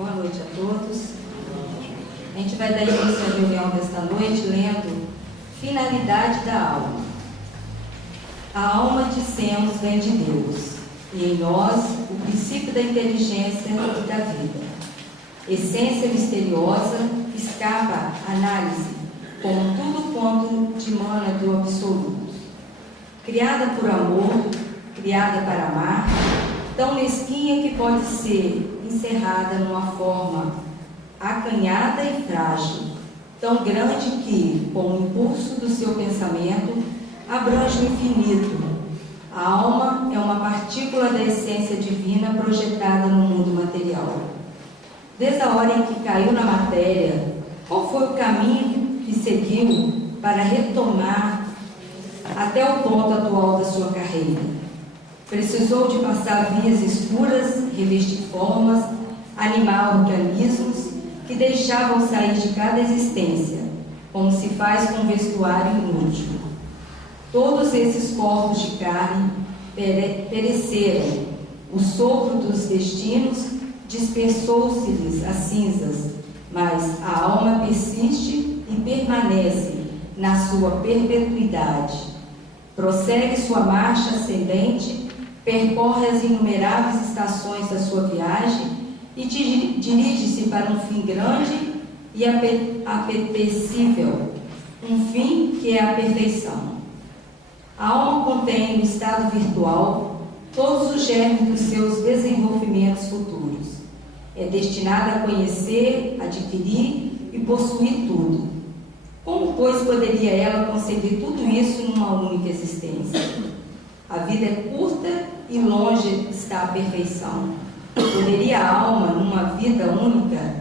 Boa noite a todos. A gente vai dar início à reunião desta noite lendo Finalidade da Alma. A alma, dissemos, vem de Deus, e em nós o princípio da inteligência e da vida. Essência misteriosa, escapa à análise, como tudo quanto dimana do absoluto. Criada por amor, criada para amar, tão mesquinha que pode ser encerrada numa forma acanhada e frágil, tão grande que, com o impulso do seu pensamento, abrange o infinito. A alma é uma partícula da essência divina projetada no mundo material. Desde a hora em que caiu na matéria, qual foi o caminho que seguiu para retomar até o ponto atual da sua carreira? Precisou de passar vias escuras, revestir formas, animar organismos que deixavam sair de cada existência, como se faz com um vestuário inútil. Todos esses corpos de carne pereceram. O sopro dos destinos dispersou-se-lhes as cinzas, mas a alma persiste e permanece na sua perpetuidade. Prossegue sua marcha ascendente, percorre as inumeráveis estações da sua viagem e dirige-se para um fim grande e apetecível, um fim que é a perfeição. A alma contém no estado virtual todos os germes dos seus desenvolvimentos futuros. É destinada a conhecer, adquirir e possuir tudo. Como, pois, poderia ela conceber tudo isso numa única existência? A vida é curta e longe está a perfeição. Poderia a alma, numa vida única,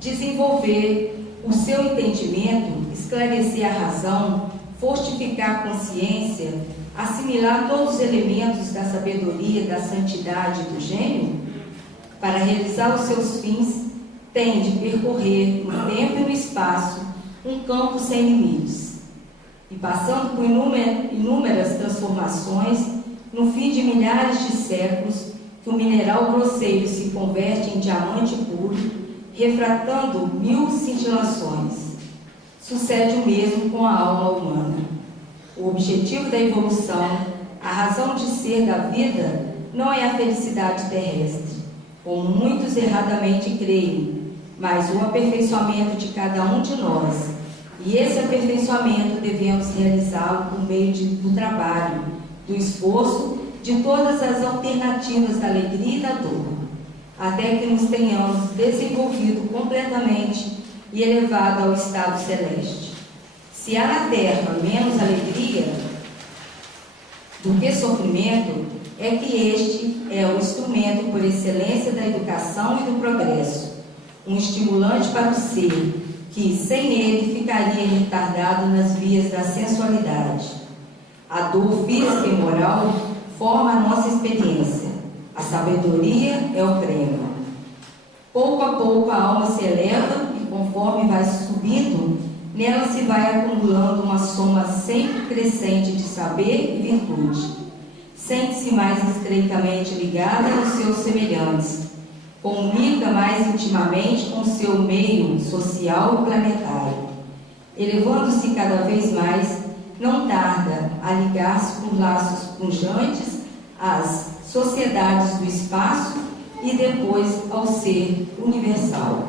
desenvolver o seu entendimento, esclarecer a razão, fortificar a consciência, assimilar todos os elementos da sabedoria, da santidade e do gênio? Para realizar os seus fins, tem de percorrer no tempo e no espaço um campo sem limites. E passando por inúmeras transformações, no fim de milhares de séculos, que o mineral grosseiro se converte em diamante puro, refratando 1000 cintilações. Sucede o mesmo com a alma humana. O objetivo da evolução, a razão de ser da vida, não é a felicidade terrestre, como muitos erradamente creem, mas o aperfeiçoamento de cada um de nós. E esse aperfeiçoamento devemos realizá-lo por meio do trabalho, do esforço, de todas as alternativas da alegria e da dor, até que nos tenhamos desenvolvido completamente e elevado ao estado celeste. Se há na Terra menos alegria do que sofrimento, é que este é o instrumento por excelência da educação e do progresso, um estimulante para o ser, que sem ele ficaria retardado nas vias da sensualidade. A dor física e moral forma a nossa experiência. A sabedoria é o prêmio. Pouco a pouco a alma se eleva e, conforme vai subindo, nela se vai acumulando uma soma sempre crescente de saber e virtude. Sente-se mais estreitamente ligada aos seus semelhantes. Comunica mais intimamente com seu meio social e planetário. Elevando-se cada vez mais, não tarda a ligar-se por laços pujantes às sociedades do espaço e depois ao ser universal.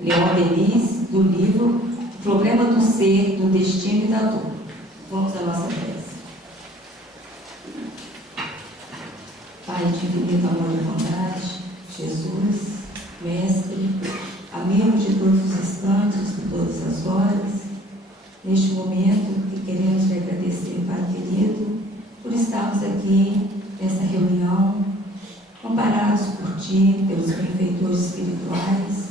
Leon Denis, do livro O Problema do Ser, do Destino e da Dor. Vamos à nossa prece. Pai de infinito amor e bondade, Jesus, Mestre, amigo de todos os instantes, de todas as horas, neste momento que queremos lhe agradecer, Pai querido, por estarmos aqui nessa reunião, amparados por Ti, pelos benfeitores espirituais,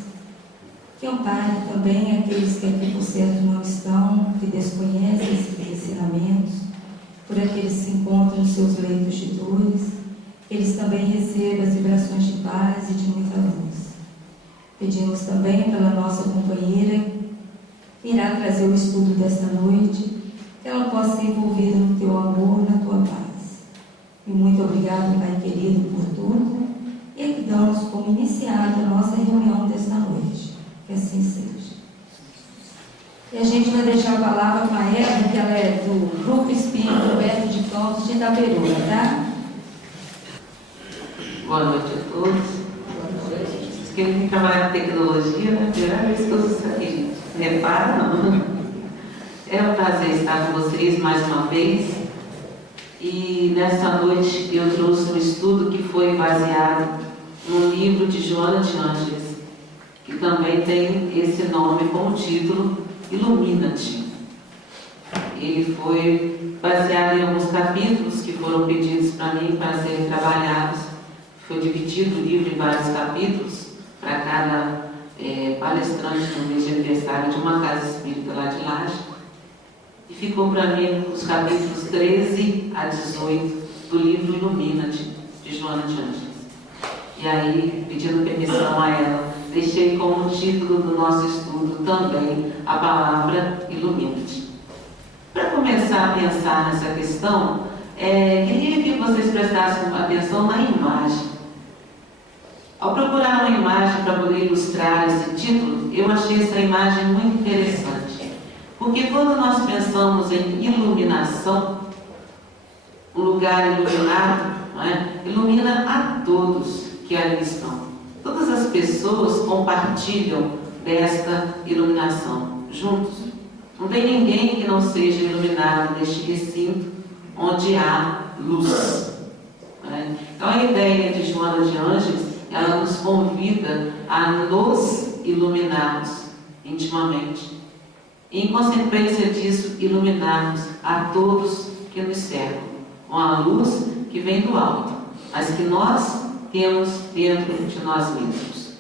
que amparem também aqueles que aqui por certo não estão, que desconhecem esses ensinamentos, por aqueles que se encontram nos seus leitos de dores, eles também recebam as vibrações de paz e de muita luz. Pedimos também pela nossa companheira, que irá trazer o estudo desta noite, que ela possa ser envolvida no Teu amor, na Tua paz. E muito obrigado, Pai querido, por tudo, e aqui damos como iniciada a nossa reunião desta E a gente vai deixar a palavra com a Eva, que ela é do Grupo Espírito Roberto de Campos de Itaperuna, tá? Boa noite a todos. Quem trabalha com tecnologia, né? Primeira vez que eu uso isso aqui, gente. Repara, não. É um prazer estar com vocês mais uma vez. E nessa noite eu trouxe um estudo que foi baseado num livro de Joana de Ângeles, que também tem esse nome como título, Ilumina-te. Ele foi baseado em alguns capítulos que foram pedidos para mim para serem trabalhados. Foi dividido o livro em vários capítulos para cada palestrante no mês de aniversário de uma casa espírita lá de Laje. E ficou para mim os capítulos 13 a 18 do livro Ilumina-te, de Joana de Ângeles. E aí, pedindo permissão a ela, deixei como título do nosso estudo também a palavra Ilumina-te. Para começar a pensar nessa questão, queria que vocês prestassem atenção na imagem. Ao procurar uma imagem para poder ilustrar esse título, eu achei essa imagem muito interessante. Porque quando nós pensamos em iluminação, um lugar iluminado, não é? Ilumina a todos que ali estão. Todas as pessoas compartilham desta iluminação, juntos. Não tem ninguém que não seja iluminado neste recinto onde há luz. Não é? Então a ideia de Joana de Ângeles, ela nos convida a nos iluminarmos intimamente. E, em consequência disso, iluminarmos a todos que nos cercam, com a luz que vem do alto, mas que nós temos dentro de nós mesmos.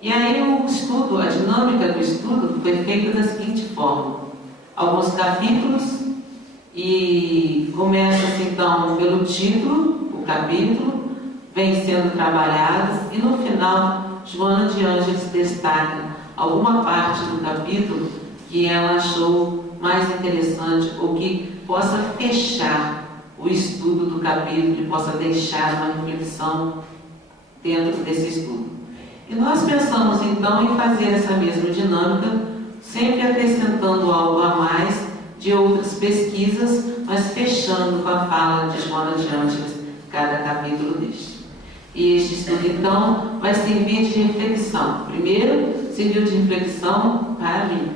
E aí o estudo, a dinâmica do estudo foi feita da seguinte forma. Alguns capítulos, e começa-se então pelo título, o capítulo, vem sendo trabalhado, e no final, Joana de Ângeles destaca alguma parte do capítulo que ela achou mais interessante ou que possa fechar o estudo do capítulo e possa deixar uma reflexão dentro desse estudo. E nós pensamos então em fazer essa mesma dinâmica, sempre acrescentando algo a mais de outras pesquisas, mas fechando com a fala de Joana de Ângeles cada capítulo deste. E este estudo então vai servir de reflexão. Primeiro, serviu de reflexão para mim.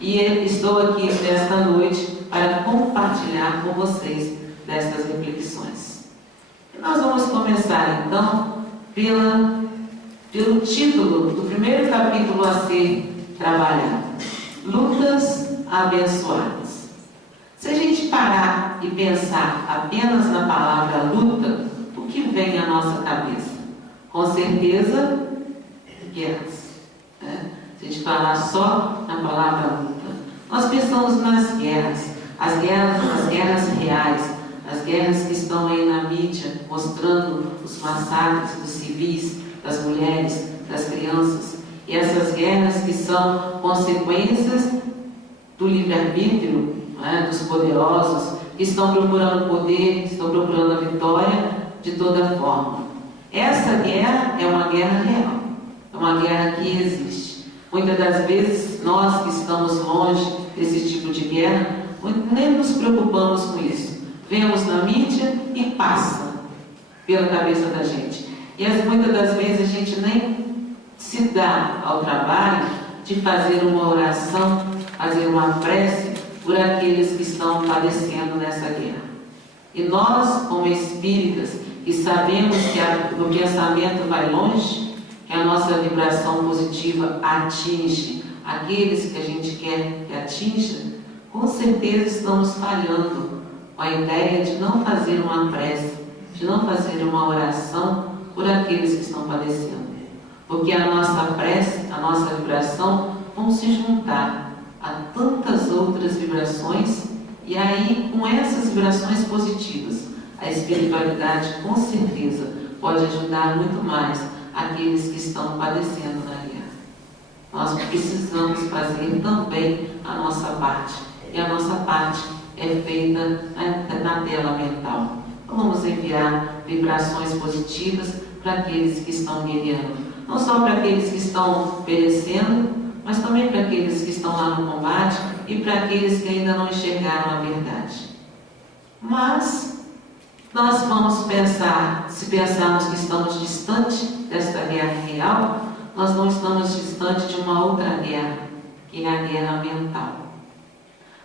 E estou aqui nesta noite para compartilhar com vocês destas reflexões. E nós vamos começar então pelo título do primeiro capítulo a ser trabalhado: Lutas Abençoadas. Se a gente parar e pensar apenas na palavra luta, o que vem à nossa cabeça? Com certeza, guerras. Né? Se a gente falar só na palavra luta, nós pensamos nas guerras, as guerras reais, as guerras que estão aí na mídia, mostrando os massacres dos civis, das mulheres, das crianças, e essas guerras que são consequências do livre-arbítrio, né, dos poderosos, que estão procurando poder, estão procurando a vitória de toda forma. Essa guerra é uma guerra real, é uma guerra que existe. Muitas das vezes, nós que estamos longe desse tipo de guerra, nem nos preocupamos com isso. Vemos na mídia e passa pela cabeça da gente. E muitas das vezes a gente nem se dá ao trabalho de fazer uma oração, fazer uma prece por aqueles que estão padecendo nessa guerra. E nós, como espíritas, que sabemos que o pensamento vai longe, que a nossa vibração positiva atinge aqueles que a gente quer que atinja, com certeza estamos falhando com a ideia de não fazer uma prece, de não fazer uma oração por aqueles que estão padecendo. Porque a nossa prece, a nossa vibração vão se juntar a tantas outras vibrações, e aí, com essas vibrações positivas, a espiritualidade com certeza pode ajudar muito mais aqueles que estão padecendo na guerra. Nós precisamos fazer também a nossa parte, e a nossa parte é feita na tela mental. Então, vamos enviar vibrações positivas para aqueles que estão guerreando, não só para aqueles que estão perecendo, mas também para aqueles que estão lá no combate e para aqueles que ainda não enxergaram a verdade. Mas nós vamos pensar, se pensarmos que estamos distante desta guerra real, nós não estamos distante de uma outra guerra, que é a guerra mental.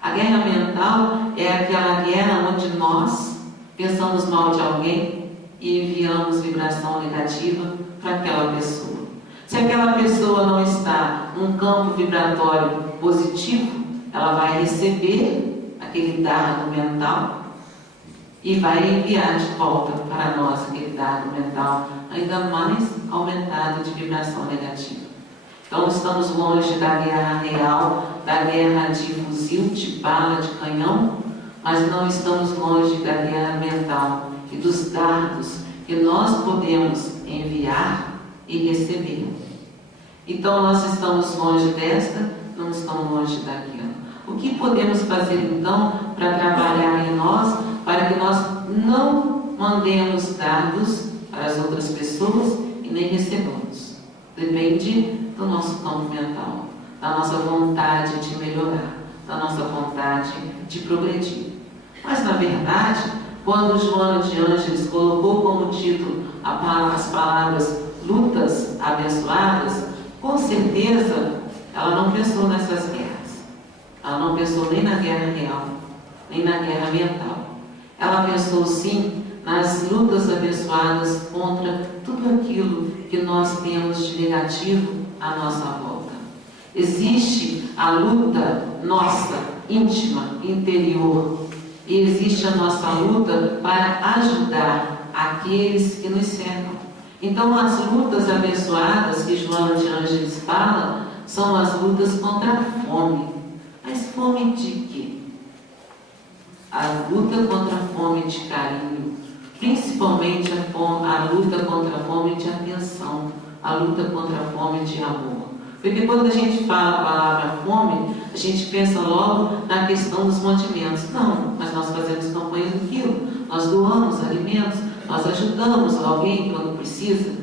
A guerra mental é aquela guerra onde nós pensamos mal de alguém e enviamos vibração negativa para aquela pessoa. Se aquela pessoa não está num campo vibratório positivo, ela vai receber aquele dardo mental e vai enviar de volta para nós aquele dardo mental ainda mais aumentado de vibração negativa. Então estamos longe da guerra real, da guerra de fuzil, de bala, de canhão, mas não estamos longe da guerra mental e dos dardos que nós podemos enviar e receber. Então nós estamos longe desta, não estamos longe daquela. O que podemos fazer então para trabalhar em nós, para que nós não mandemos dardos para as outras pessoas e nem recebamos? Depende do nosso campo mental, da nossa vontade de melhorar, da nossa vontade de progredir. Mas na verdade, quando Joana de Ângeles colocou como título as palavras lutas abençoadas, com certeza ela não pensou nessas guerras. Ela não pensou nem na guerra real, nem na guerra mental. Ela pensou sim nas lutas abençoadas contra tudo aquilo que nós temos de negativo à nossa volta. Existe a luta nossa, íntima, interior, e existe a nossa luta para ajudar aqueles que nos cercam. Então as lutas abençoadas que Joana de Ângeles fala são as lutas contra a fome. Mas fome de quê? A luta contra a fome de carinho, principalmente a luta contra a fome de atenção, a luta contra a fome de amor. Porque quando a gente fala a palavra fome, a gente pensa logo na questão dos mantimentos. Não, mas nós fazemos campanha do quilo, nós doamos alimentos, nós ajudamos alguém quando precisa,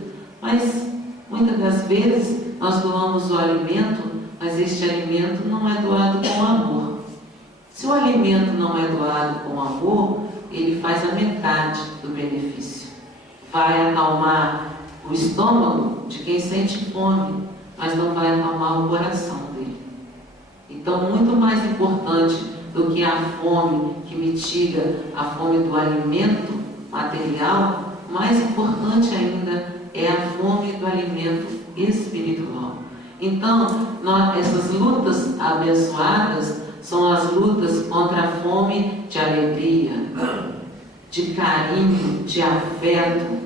mas muitas das vezes nós doamos o alimento, mas este alimento não é doado com amor. Se o alimento não é doado com amor, ele faz a metade do benefício. Vai acalmar o estômago de quem sente fome, mas não vai acalmar o coração dele. Então, muito mais importante do que a fome que mitiga a fome do alimento material, mais importante ainda é a fome do alimento espiritual. Então, essas lutas abençoadas são as lutas contra a fome de alegria, de carinho, de afeto.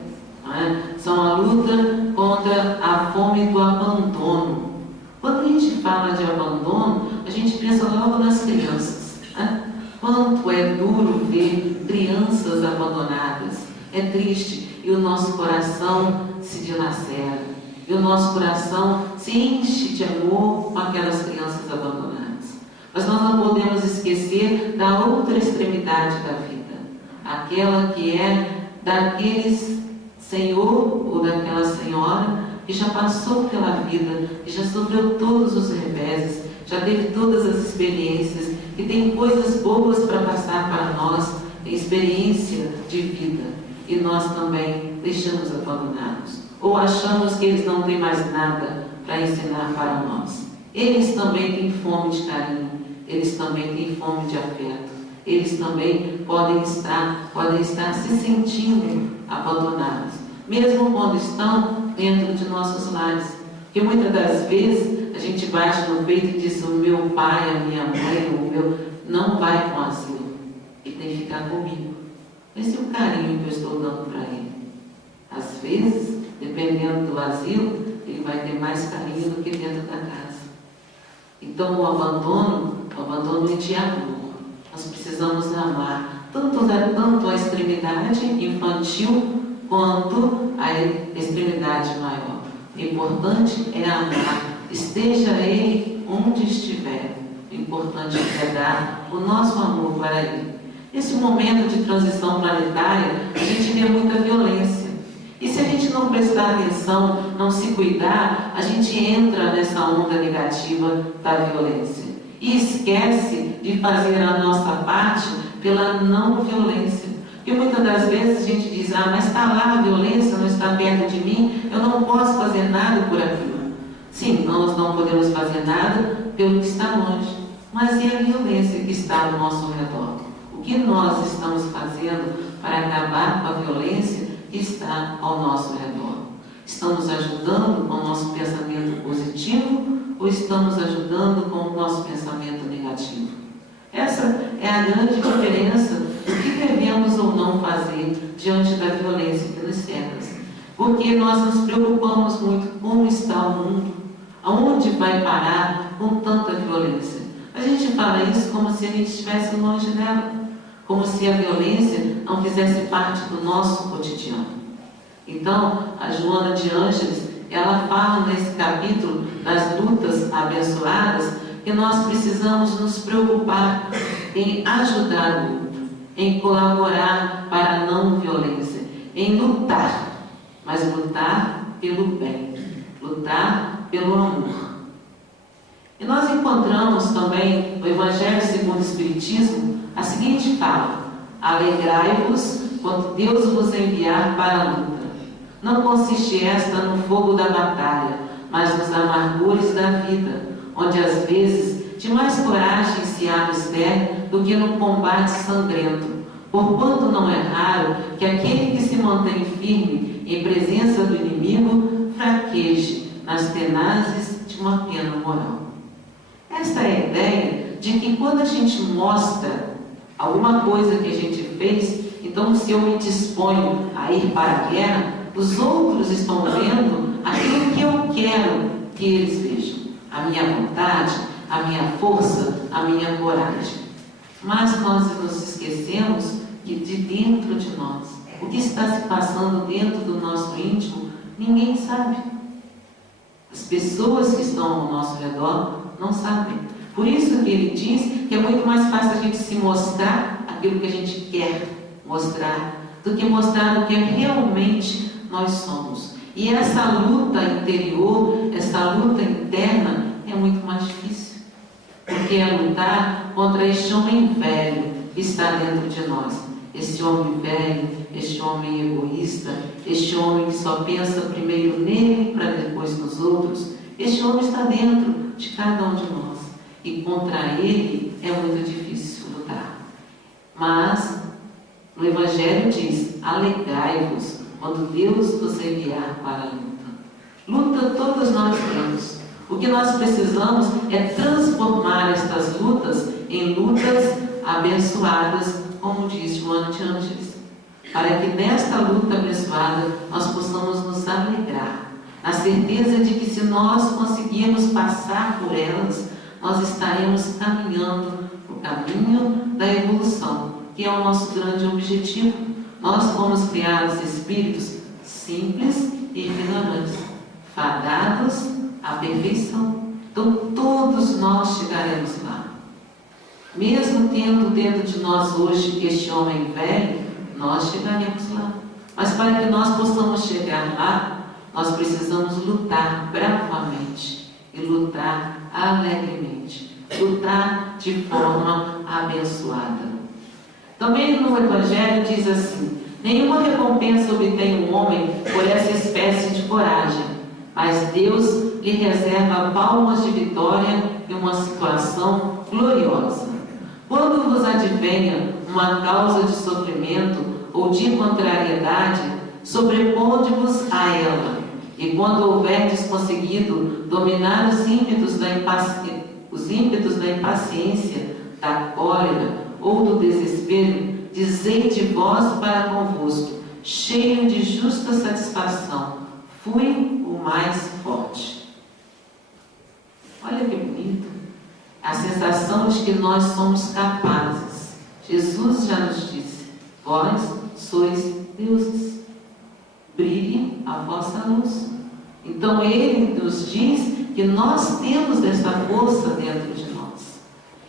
Não é? São a luta contra a fome do abandono. Quando a gente fala de abandono, a gente pensa logo nas crianças. Né? Quanto é duro ver crianças abandonadas. É triste. E o nosso coração se dilacera. E o nosso coração se enche de amor com aquelas crianças abandonadas. Mas nós não podemos esquecer da outra extremidade da vida. Aquela que é daqueles senhor ou daquela senhora que já passou pela vida, que já sofreu todos os reveses, já teve todas as experiências, que tem coisas boas para passar para nós, tem experiência de vida. E nós também deixamos abandonados. Ou achamos que eles não têm mais nada para ensinar para nós. Eles também têm fome de carinho, eles também têm fome de afeto, eles também podem estar se sentindo abandonados, mesmo quando estão dentro de nossos lares. Porque muitas das vezes a gente bate no peito e diz: o meu pai, a minha mãe, o meu não vai com o asilo, ele tem que ficar comigo. Esse é o carinho que eu estou dando para ele. Às vezes, dependendo do asilo, ele vai ter mais carinho do que dentro da casa. Então o abandono é de amor. Nós precisamos amar tanto a extremidade infantil quanto a extremidade maior. O importante é amar, esteja ele onde estiver. O importante é dar o nosso amor para ele. Nesse momento de transição planetária, a gente vê muita violência. E se a gente não prestar atenção, não se cuidar, a gente entra nessa onda negativa da violência. E esquece de fazer a nossa parte pela não violência. Porque muitas das vezes a gente diz, mas está lá a violência, não está perto de mim, eu não posso fazer nada por aquilo. Sim, nós não podemos fazer nada pelo que está longe. Mas e a violência que está ao nosso redor? O que nós estamos fazendo para acabar com a violência que está ao nosso redor? Estamos ajudando com o nosso pensamento positivo ou estamos ajudando com o nosso pensamento negativo? Essa é a grande diferença do que devemos ou não fazer diante da violência que nos cerca. Porque nós nos preocupamos muito com como está o mundo, aonde vai parar com tanta violência. A gente fala isso como se a gente estivesse longe dela, como se a violência não fizesse parte do nosso cotidiano. Então, a Joana de Ângeles, ela fala nesse capítulo das lutas abençoadas que nós precisamos nos preocupar em ajudar o outro, em colaborar para a não violência, em lutar, mas lutar pelo bem, lutar pelo amor. E nós encontramos também no Evangelho segundo o Espiritismo a seguinte fala: alegrai-vos quando Deus vos enviar para a luta. Não consiste esta no fogo da batalha, mas nos amargores da vida, onde às vezes de mais coragem se há mistério do que no combate sangrento, porquanto não é raro que aquele que se mantém firme em presença do inimigo fraqueje nas tenazes de uma pena moral. Esta é a ideia de que quando a gente mostra alguma coisa que a gente fez, então se eu me disponho a ir para a guerra, os outros estão vendo aquilo que eu quero que eles vejam. A minha vontade, a minha força, a minha coragem. Mas nós nos esquecemos que de dentro de nós, o que está se passando dentro do nosso íntimo, ninguém sabe. As pessoas que estão ao nosso redor não sabem. Por isso que ele diz que é muito mais fácil a gente se mostrar aquilo que a gente quer mostrar, do que mostrar o que realmente nós somos. E essa luta interior, essa luta interna é muito mais difícil. Porque é lutar contra este homem velho que está dentro de nós. Este homem velho, este homem egoísta, este homem que só pensa primeiro nele para depois nos outros. Este homem está dentro de cada um de nós. E contra ele é muito difícil lutar. Mas no Evangelho diz: alegrai-vos quando Deus vos enviar para a luta. Luta todos nós temos. O que nós precisamos é transformar estas lutas em lutas abençoadas, como diz Joana de Ângeles, para que nesta luta abençoada nós possamos nos alegrar, na certeza de que se nós conseguirmos passar por elas, nós estaremos caminhando o caminho da evolução, que é o nosso grande objetivo. Nós fomos criados espíritos simples e ignorantes, fadados à perfeição. Então todos nós chegaremos lá. Mesmo tendo dentro de nós hoje este homem velho, nós chegaremos lá. Mas para que nós possamos chegar lá, nós precisamos lutar bravamente e lutar alegremente, lutar de forma abençoada. Também no Evangelho diz assim: nenhuma recompensa obtém um homem por essa espécie de coragem, mas Deus lhe reserva palmas de vitória e uma situação gloriosa. Quando vos advenha uma causa de sofrimento ou de contrariedade, sobreponde-vos a ela, e quando houverdes conseguido dominar os ímpetos da impaciência, da cólera ou do desespero, dizei de vós para convosco, cheio de justa satisfação: fui o mais forte. Olha que bonito. A sensação de que nós somos capazes. Jesus já nos disse: vós sois deuses, brilhe a vossa luz. Então Ele nos diz que nós temos essa força dentro de nós.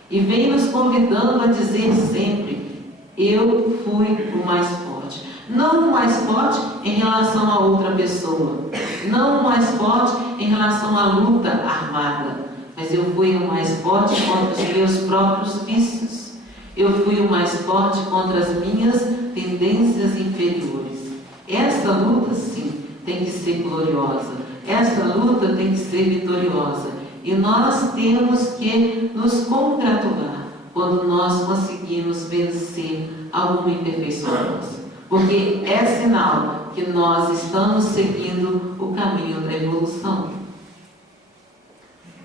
E vem nos convidando a dizer sempre: eu fui o mais forte. Não o mais forte em relação a outra pessoa, não o mais forte em relação à luta armada, mas eu fui o mais forte contra os meus próprios vícios. Eu fui o mais forte contra as minhas tendências inferiores. Essa luta, sim, tem que ser gloriosa. Essa luta tem que ser vitoriosa. E nós temos que nos congratular quando nós conseguimos vencer alguma imperfeição nossa. Porque é sinal que nós estamos seguindo o caminho da evolução.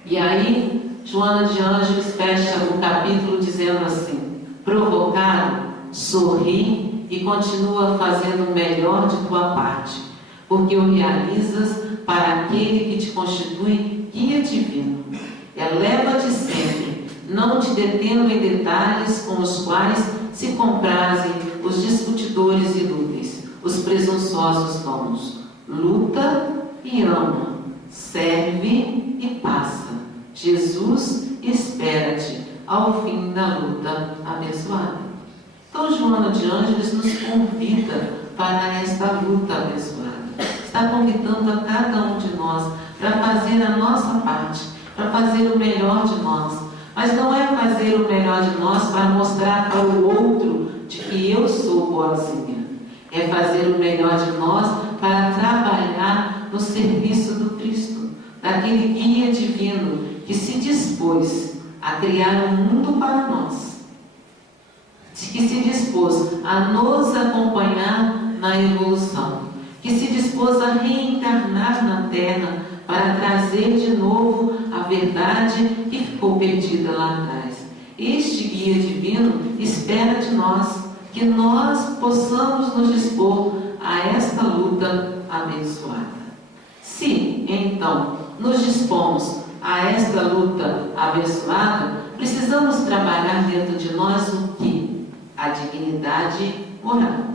E aí, Joana de Ângeles fecha o capítulo dizendo assim: provocado, sorri e continua fazendo o melhor de tua parte, porque o realizas para aquele que te constitui guia divino. Eleva-te sempre, não te detendo em detalhes com os quais se comprazem os discutidores inúteis, os presunçosos dons. Luta e ama, serve e passa. Jesus espera-te ao fim da luta abençoada. Então, Joana de Ângeles nos convida para esta luta abençoada. Está convidando a cada um de nós para fazer a nossa parte, para fazer o melhor de nós. Mas não é fazer o melhor de nós para mostrar para o outro de que eu sou boazinha. É fazer o melhor de nós para trabalhar no serviço do Cristo, daquele guia divino que se dispôs a criar um mundo para nós, que se dispôs a nos acompanhar na evolução, que se dispôs a reencarnar na Terra para trazer de novo a verdade que ficou perdida lá atrás. Este guia divino espera de nós que nós possamos nos dispor a esta luta abençoada. Se, então, nos dispomos a esta luta abençoada, precisamos trabalhar dentro de nós o que? A dignidade moral.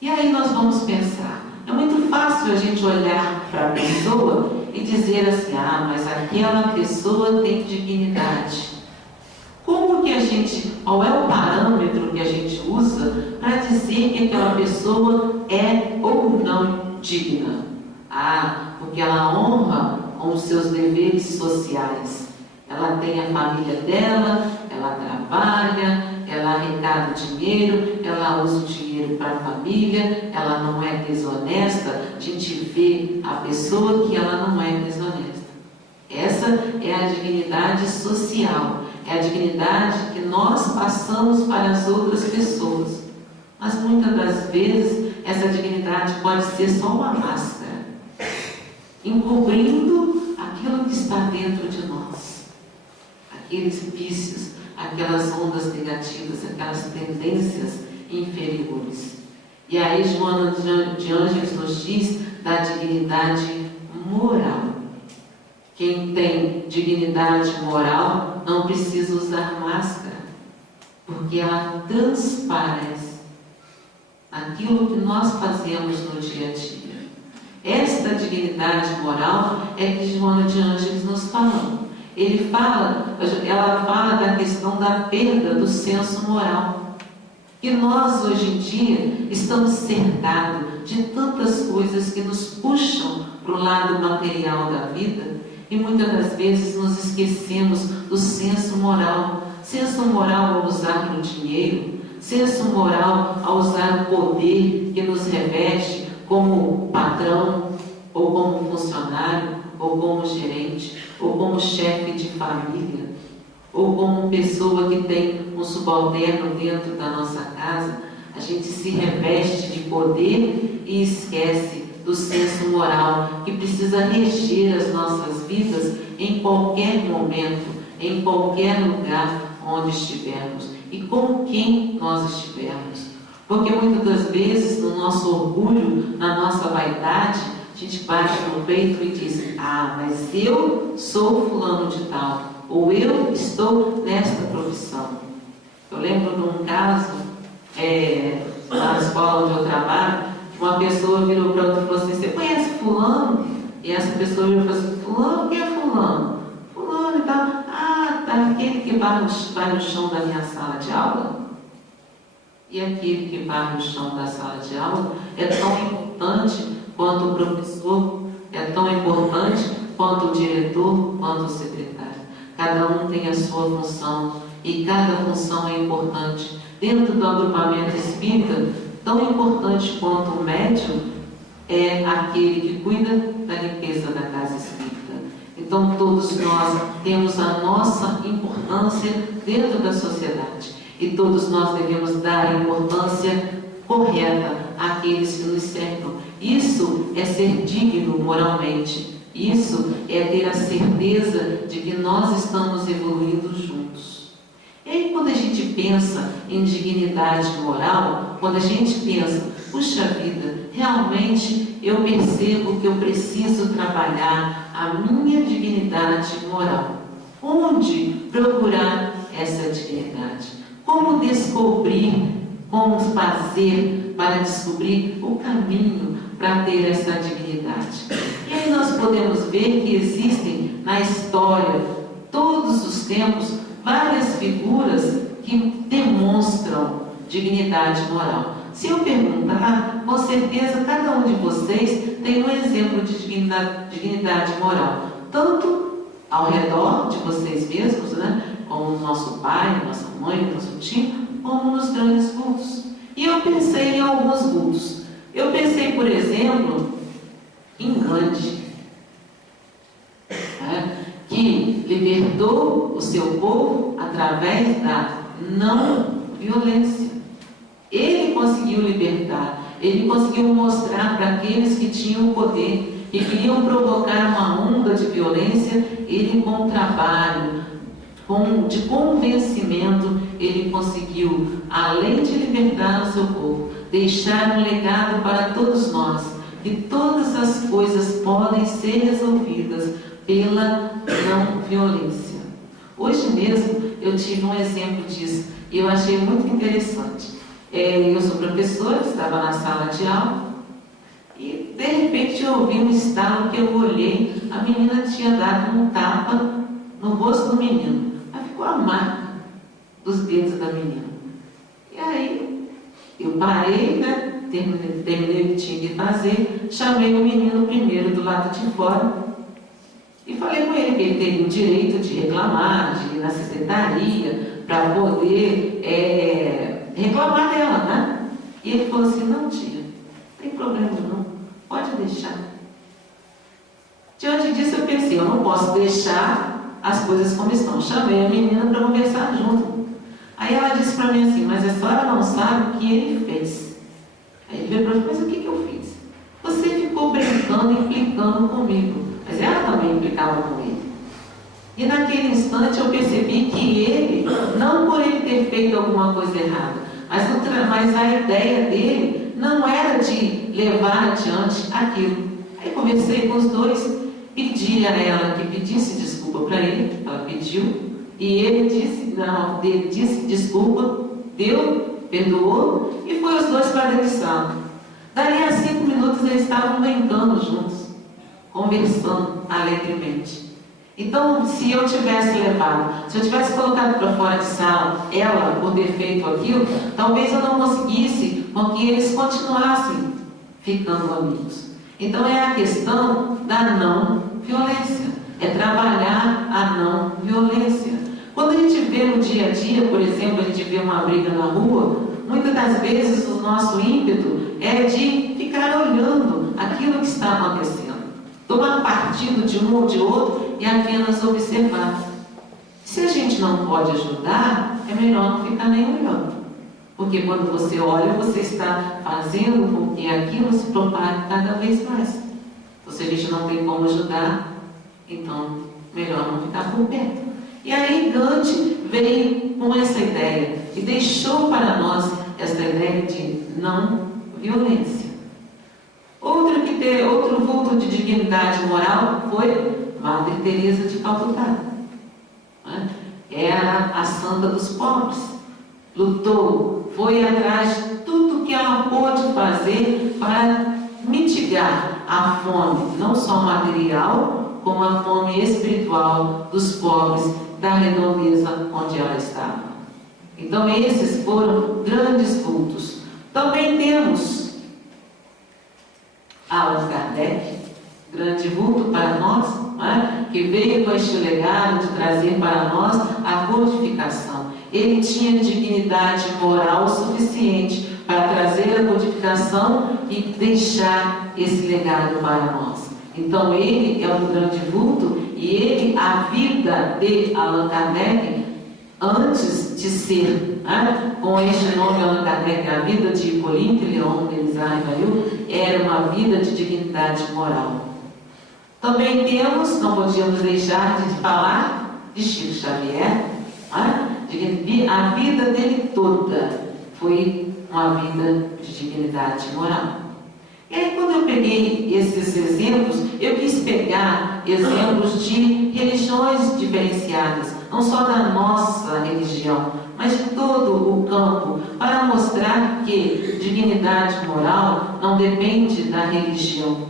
E aí nós vamos pensar, é muito fácil a gente olhar para a pessoa e dizer assim: ah, mas aquela pessoa tem dignidade. Como que a gente, qual é o parâmetro que a gente usa para dizer que aquela pessoa é ou não digna? Ah, porque ela honra com os seus deveres sociais. Ela tem a família dela, ela trabalha, ela arrecada dinheiro, ela usa o dinheiro para a família, ela não é desonesta. A gente vê a pessoa que ela não é desonesta. Essa é a dignidade social, é a dignidade que nós passamos para as outras pessoas. Mas muitas das vezes essa dignidade pode ser só uma máscara, encobrindo aquilo que está dentro de nós, aqueles vícios, aquelas ondas negativas, aquelas tendências inferiores. E aí Joana de Ângeles nos diz da dignidade moral. Quem tem dignidade moral não precisa usar máscara, porque ela transparece aquilo que nós fazemos no dia a dia. Esta dignidade moral é que Joana de Ângeles nos falou. Ela fala da questão da perda do senso moral. E nós, hoje em dia, estamos cercados de tantas coisas que nos puxam para o lado material da vida, e muitas das vezes nos esquecemos do senso moral. Senso moral ao usar o dinheiro, senso moral ao usar o poder que nos reveste como patrão, ou como funcionário, ou como gerente, ou como chefe de família, ou como pessoa que tem um subalterno dentro da nossa casa. A gente se reveste de poder e esquece do senso moral que precisa reger as nossas vidas em qualquer momento, em qualquer lugar onde estivermos e com quem nós estivermos. Porque muitas das vezes, no nosso orgulho, na nossa vaidade, a gente bate no peito e diz: ah, mas eu sou fulano de tal, ou eu estou nesta profissão. Eu lembro de um caso, na escola onde eu trabalho, uma pessoa virou para outra e falou assim: você conhece fulano? E essa pessoa virou e falou assim: fulano? Quem é fulano? Fulano e tal. Ah, tá, aquele que vai no chão da minha sala de aula. E aquele que varre o chão da sala de aula é tão importante quanto o professor, é tão importante quanto o diretor, quanto o secretário. Cada um tem a sua função e cada função é importante. Dentro do agrupamento espírita, tão importante quanto o médium é aquele que cuida da limpeza da casa espírita. Então todos nós temos a nossa importância dentro da sociedade e todos nós devemos dar a importância correta àqueles que nos cercam. Isso é ser digno moralmente. Isso é ter a certeza de que nós estamos evoluindo juntos. E aí quando a gente pensa em dignidade moral, quando a gente pensa, puxa vida, realmente eu percebo que eu preciso trabalhar a minha dignidade moral. Onde procurar essa dignidade? Como descobrir, como fazer para descobrir o caminho para ter essa dignidade? E aí nós podemos ver que existem na história, todos os tempos, várias figuras que demonstram dignidade moral. Se eu perguntar, com certeza cada um de vocês tem um exemplo de dignidade moral, tanto ao redor de vocês mesmos, né? Como o nosso pai, nossa mãe, nosso tio, como nos grandes vultos. E eu pensei em alguns vultos. Eu pensei, por exemplo, em Gandhi, que libertou o seu povo através da não violência. Ele conseguiu libertar, ele conseguiu mostrar para aqueles que tinham o poder e queriam provocar uma onda de violência, ele com trabalho, de convencimento, ele conseguiu, além de libertar o seu povo, deixar um legado para todos nós, que todas as coisas podem ser resolvidas pela não violência. Hoje mesmo eu tive um exemplo disso e eu achei muito interessante. Eu sou professora, estava na sala de aula e de repente eu ouvi um estalo que eu olhei, a menina tinha dado um tapa no rosto do menino. Aí ficou a marca dos dedos da menina. E aí eu parei, né? Terminei o que tinha que fazer, chamei o menino primeiro do lado de fora e falei com ele que ele teria o direito de reclamar, de ir na secretaria para poder reclamar dela, né? E ele falou assim, não tia, não tem problema não, pode deixar. Diante disso eu pensei, eu não posso deixar as coisas como estão. Chamei a menina para conversar junto. Aí ela disse para mim assim, mas a senhora não sabe o que ele fez. Aí ele veio para mim, mas o que eu fiz? Você ficou brincando e implicando comigo. Mas ela também implicava com ele. E naquele instante eu percebi que ele, não por ele ter feito alguma coisa errada, mas a ideia dele não era de levar adiante aquilo. Aí conversei com os dois, pedi a ela que pedisse desculpa para ele, ela pediu, e ele disse desculpa, perdoou, e foi os dois para a lição. Dali a 5 minutos eles estavam brincando juntos, conversando alegremente. Então, se eu tivesse colocado para fora de sala ela por ter feito aquilo, talvez eu não conseguisse com que eles continuassem ficando amigos. Então é a questão da não violência, é trabalhar a não violência. Quando a gente vê no dia a dia, por exemplo, a gente vê uma briga na rua, muitas das vezes o nosso ímpeto é de ficar olhando aquilo que está acontecendo, tomar partido de um ou de outro e apenas observar. Se a gente não pode ajudar, é melhor não ficar nem olhando. Porque quando você olha, você está fazendo com que aquilo se propague cada vez mais. Então, se a gente não tem como ajudar, então melhor não ficar por perto. E aí Gandhi veio com essa ideia e deixou para nós essa ideia de não violência. Outro vulto de dignidade moral foi Madre Teresa de Calcutá. Era a santa dos pobres. Lutou, foi atrás de tudo que ela pôde fazer para mitigar a fome, não só material, como a fome espiritual dos pobres da redondeza onde ela estava. Então esses foram grandes vultos. Também temos Allan Kardec, grande vulto para nós, que veio com este legado de trazer para nós a codificação. Ele tinha dignidade moral suficiente para trazer a codificação e deixar esse legado para nós. Então ele é um grande vulto e a vida de Allan Kardec, antes de ser, com este nome Allan Kardec, a vida de Hippolyte Léon Delisle Vaillant, era uma vida de dignidade moral. Também temos, não podíamos deixar de falar de Chico Xavier, a vida dele toda foi uma vida de dignidade moral. E aí, quando eu peguei esses exemplos, eu quis pegar exemplos de religiões diferenciadas, não só da nossa religião, mas de todo o campo, para mostrar que dignidade moral não depende da religião,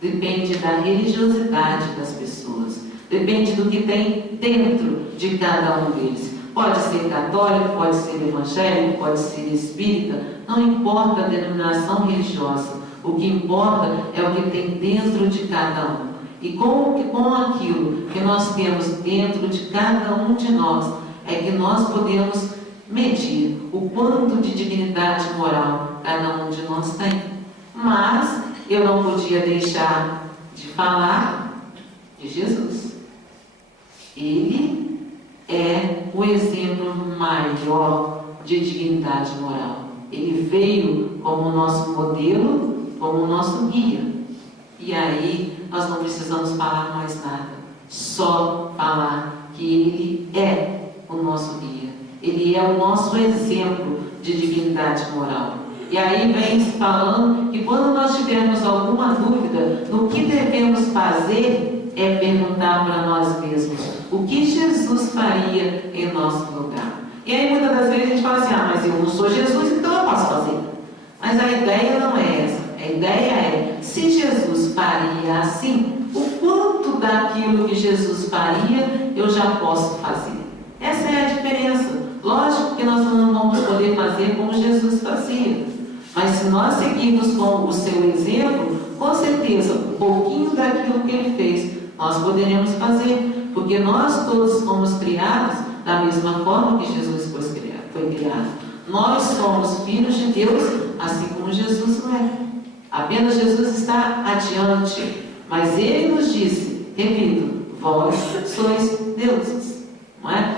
depende da religiosidade das pessoas, depende do que tem dentro de cada um deles. Pode ser católico, pode ser evangélico, pode ser espírita, não importa a denominação religiosa. O que importa é o que tem dentro de cada um. E com aquilo que nós temos dentro de cada um de nós, é que nós podemos medir o quanto de dignidade moral cada um de nós tem. Mas eu não podia deixar de falar de Jesus. Ele é o exemplo maior de dignidade moral. Ele veio como nosso modelo, como nosso guia. E aí nós não precisamos falar mais nada, só falar que ele é o nosso guia. Ele é o nosso exemplo de dignidade moral. E aí vem se falando que quando nós tivermos alguma dúvida do que devemos fazer, é perguntar para nós mesmos o que Jesus faria em nosso lugar. E aí muitas das vezes a gente fala assim, mas eu não sou Jesus, então eu posso fazer. Mas a ideia não é essa. A ideia é, se Jesus faria assim, o quanto daquilo que Jesus faria eu já posso fazer. Essa é a diferença. Lógico que nós não vamos poder fazer como Jesus fazia. Mas se nós seguirmos com o seu exemplo, com certeza, um pouquinho daquilo que ele fez, nós poderemos fazer. Porque nós todos fomos criados da mesma forma que Jesus foi criado. Nós somos filhos de Deus, assim como Jesus não é. Apenas Jesus está adiante. Mas ele nos disse, repito, vós sois deuses. Não é?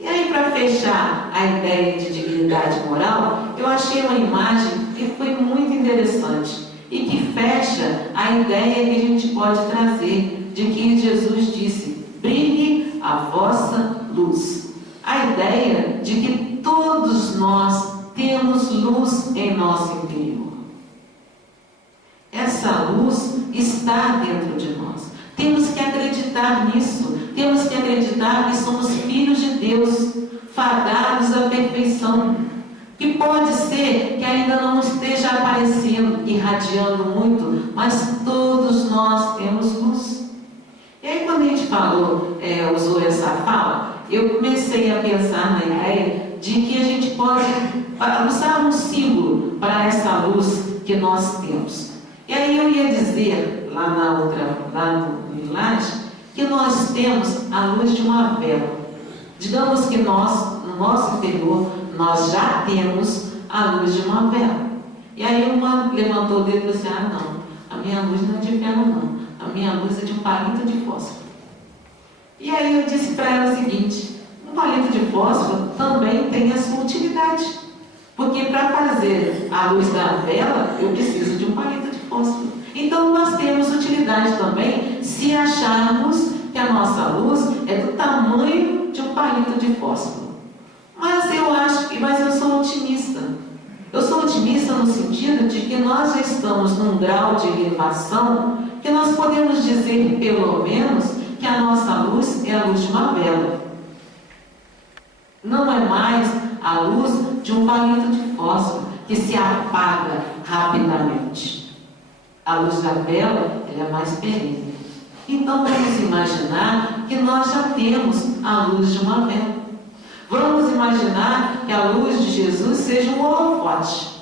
E aí, para fechar a ideia de dignidade moral, eu achei uma imagem que foi muito interessante e que fecha a ideia que a gente pode trazer de que Jesus disse, brilhe a vossa luz. A ideia de que todos nós temos luz em nosso interior. Essa luz está dentro de nós. Temos que acreditar nisso. Temos que acreditar que somos filhos de Deus, fadados à perfeição. Que pode ser que ainda não esteja aparecendo, irradiando muito, mas todos nós temos luz. E aí quando a gente usou essa fala, eu comecei a pensar na ideia de que a gente pode usar um símbolo para essa luz que nós temos. E aí eu ia dizer, lá no Village, que nós temos a luz de uma vela. Digamos que nós, no nosso interior, nós já temos a luz de uma vela. E aí uma levantou o dedo e disse, não, a minha luz não é de vela não, a minha luz é de um palito de fósforo. E aí eu disse para ela o seguinte, um palito de fósforo também tem a sua utilidade. Porque para fazer a luz da vela, eu preciso de um palito de fósforo. Então nós temos utilidade também se acharmos que a nossa luz é do tamanho de um palito de fósforo. Mas eu sou otimista. Eu sou otimista no sentido de que nós já estamos num grau de elevação que nós podemos dizer, pelo menos, que a nossa luz é a luz de uma vela. Não é mais a luz de um palito de fósforo que se apaga rapidamente. A luz da vela ela é mais perene. Então vamos imaginar que nós já temos a luz de uma vela. Vamos imaginar que a luz de Jesus seja um holofote.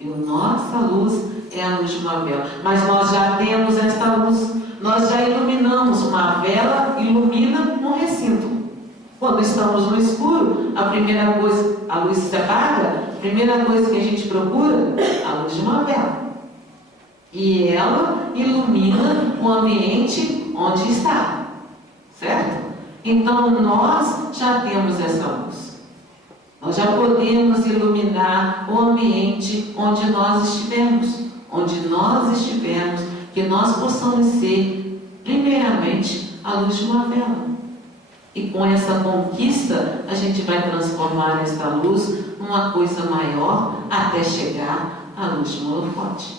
E a nossa luz é a luz de uma vela. Mas nós já temos esta luz. Nós já iluminamos. Uma vela ilumina um recinto. Quando estamos no escuro, a primeira coisa, a luz se apaga, a primeira coisa que a gente procura é a luz de uma vela. E ela ilumina o ambiente onde está. Certo? Então nós já temos essa luz. Nós já podemos iluminar o ambiente onde nós estivermos. Onde nós estivermos, que nós possamos ser, primeiramente, a luz de uma vela. E com essa conquista, a gente vai transformar esta luz numa coisa maior até chegar à luz de um holofote.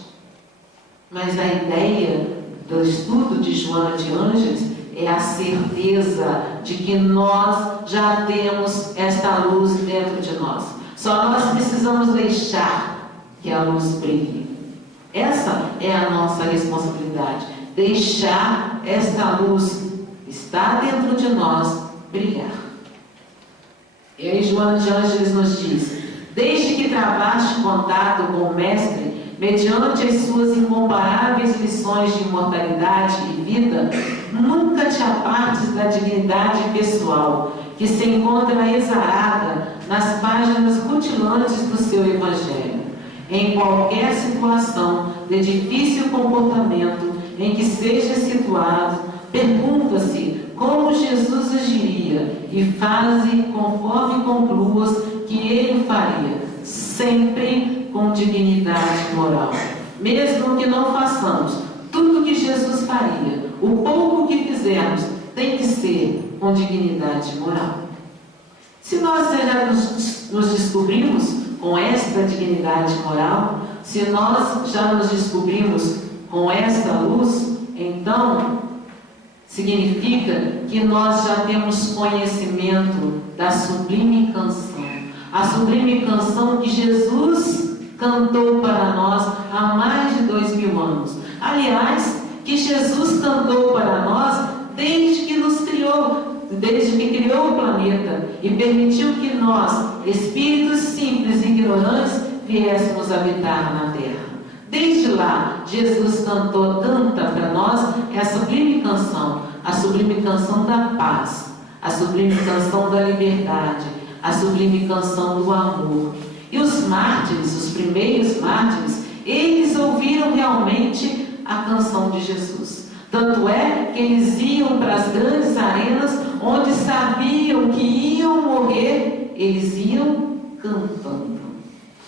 Mas a ideia do estudo de Joana de Ângeles é a certeza de que nós já temos esta luz dentro de nós. Só nós precisamos deixar que a luz brilhe. Essa é a nossa responsabilidade. Deixar esta luz estar dentro de nós brilhar. E aí Joana de Ângeles nos diz: desde que travaste contato com o Mestre, mediante as suas incomparáveis lições de imortalidade e vida, nunca te apartes da dignidade pessoal que se encontra exarada nas páginas rutilantes do seu Evangelho. Em qualquer situação de difícil comportamento em que seja situado, pergunta-se como Jesus agiria e faze conforme concluas que ele faria, sempre com dignidade moral. Mesmo que não façamos tudo o que Jesus faria, o pouco que fizermos tem que ser com dignidade moral. Se nós já nos descobrimos com esta dignidade moral, se nós já nos descobrimos com esta luz, então significa que nós já temos conhecimento da sublime canção. A sublime canção que Jesus cantou para nós há mais de 2000 anos. Aliás, que Jesus cantou para nós desde que nos criou, desde que criou o planeta e permitiu que nós, espíritos simples e ignorantes, viéssemos habitar na Terra. Desde lá, Jesus canta para nós essa sublime canção, a sublime canção da paz, a sublime canção da liberdade, a sublime canção do amor. E os mártires, os primeiros mártires, eles ouviram realmente a canção de Jesus. Tanto é que eles iam para as grandes arenas, onde sabiam que iam morrer, eles iam cantando.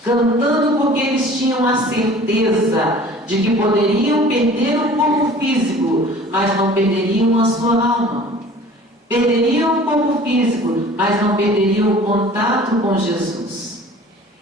Cantando porque eles tinham a certeza de que poderiam perder o corpo físico, mas não perderiam a sua alma. Perderiam o corpo físico, mas não perderiam o contato com Jesus.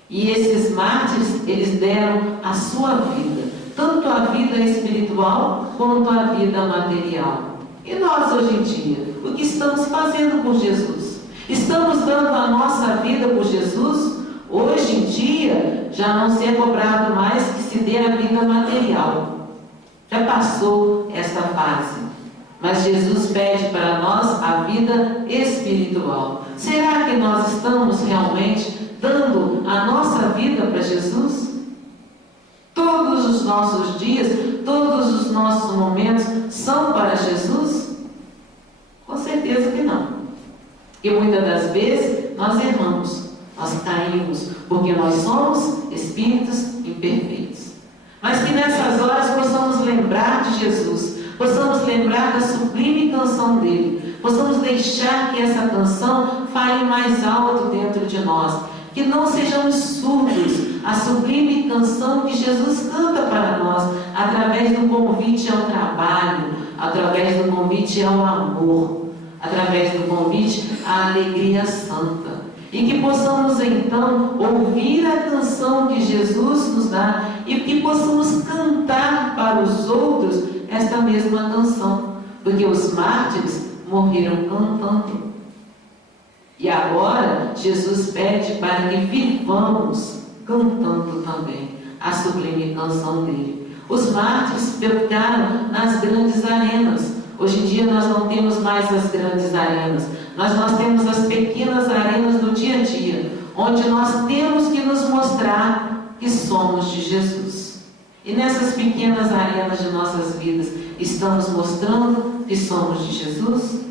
E esses mártires, eles deram a sua vida, tanto a vida espiritual quanto a vida material. E nós hoje em dia, o que estamos fazendo por Jesus? Estamos dando a nossa vida por Jesus? Hoje em dia, já não se é cobrado mais que se dê a vida material. Já passou essa fase. Mas Jesus pede para nós a vida espiritual. Será que nós estamos realmente dando a nossa vida para Jesus? Todos os nossos dias, todos os nossos momentos são para Jesus? Com certeza que não. E muitas das vezes nós erramos, nós caímos, porque nós somos espíritos imperfeitos. Mas que nessas horas possamos lembrar de Jesus, possamos lembrar da sublime canção dele, possamos deixar que essa canção fale mais alto dentro de nós, que não sejamos surdos à sublime canção que Jesus canta para nós, através do convite ao trabalho, através do convite ao amor, através do convite à alegria santa. E que possamos então ouvir a canção que Jesus nos dá e que possamos cantar para os outros esta mesma canção, porque os mártires morreram cantando. E agora Jesus pede para que vivamos cantando também a sublime canção dele. Os mártires ficaram nas grandes arenas. Hoje em dia nós não temos mais as grandes arenas, mas nós temos as pequenas arenas do dia a dia, onde nós temos que nos mostrar que somos de Jesus. E nessas pequenas arenas de nossas vidas, estamos mostrando que somos de Jesus?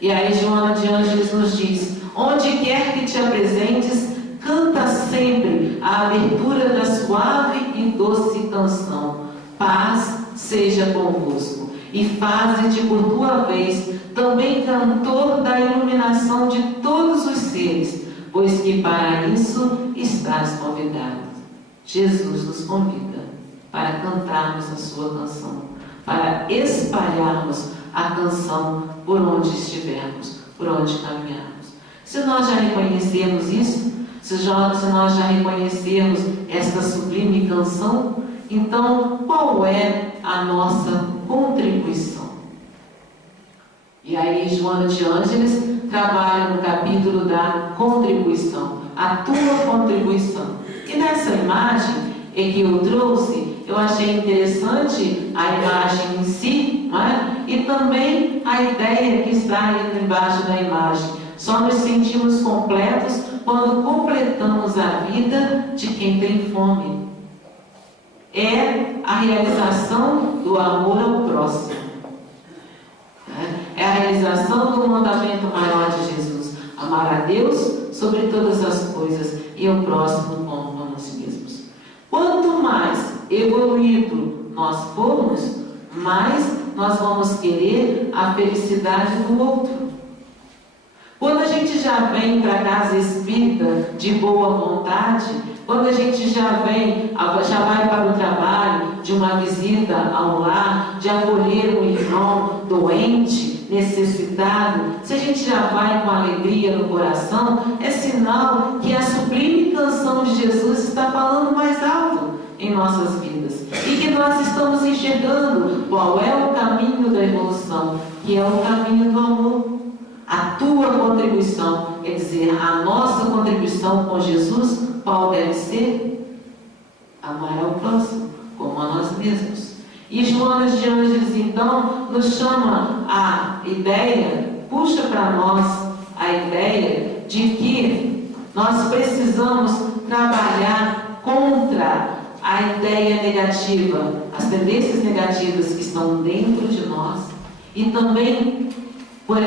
E aí Joana de Ângeles nos diz: onde quer que te apresentes, canta sempre a abertura da suave e doce canção. Paz seja convosco. E faze-te por tua vez também cantor da iluminação de todos os seres, pois que para isso estás convidado. Jesus nos convida para cantarmos a sua canção, para espalharmos a canção por onde estivermos, por onde caminharmos. Se nós já reconhecermos isso, se nós já reconhecermos esta sublime canção, então qual é a nossa contribuição? E aí Joana de Ângeles trabalha no capítulo da contribuição, a tua contribuição. E nessa imagem que eu trouxe, eu achei interessante a imagem em si, não é? E também a ideia que está aí embaixo da imagem. Só nos sentimos completos quando completamos a vida de quem tem fome. É a realização do amor ao próximo. É a realização do mandamento maior de Jesus: amar a Deus sobre todas as coisas e ao próximo como a nós mesmos. Quanto mais evoluído nós formos, mais nós vamos querer a felicidade do outro. Quando a gente já vem para a casa espírita de boa vontade, quando a gente já vai para o trabalho, de uma visita ao lar, de acolher um irmão doente, necessitado, se a gente já vai com alegria no coração, é sinal que a sublime canção de Jesus está falando mais alto em nossas vidas. E que nós estamos enxergando qual é o caminho da evolução, que é o caminho do amor. A tua contribuição, quer dizer, a nossa contribuição com Jesus, qual deve ser? Amar ao próximo, como a nós mesmos. E Joana de Ângeles, então, nos chama a ideia, puxa para nós a ideia de que nós precisamos trabalhar contra a ideia negativa, as tendências negativas que estão dentro de nós, e também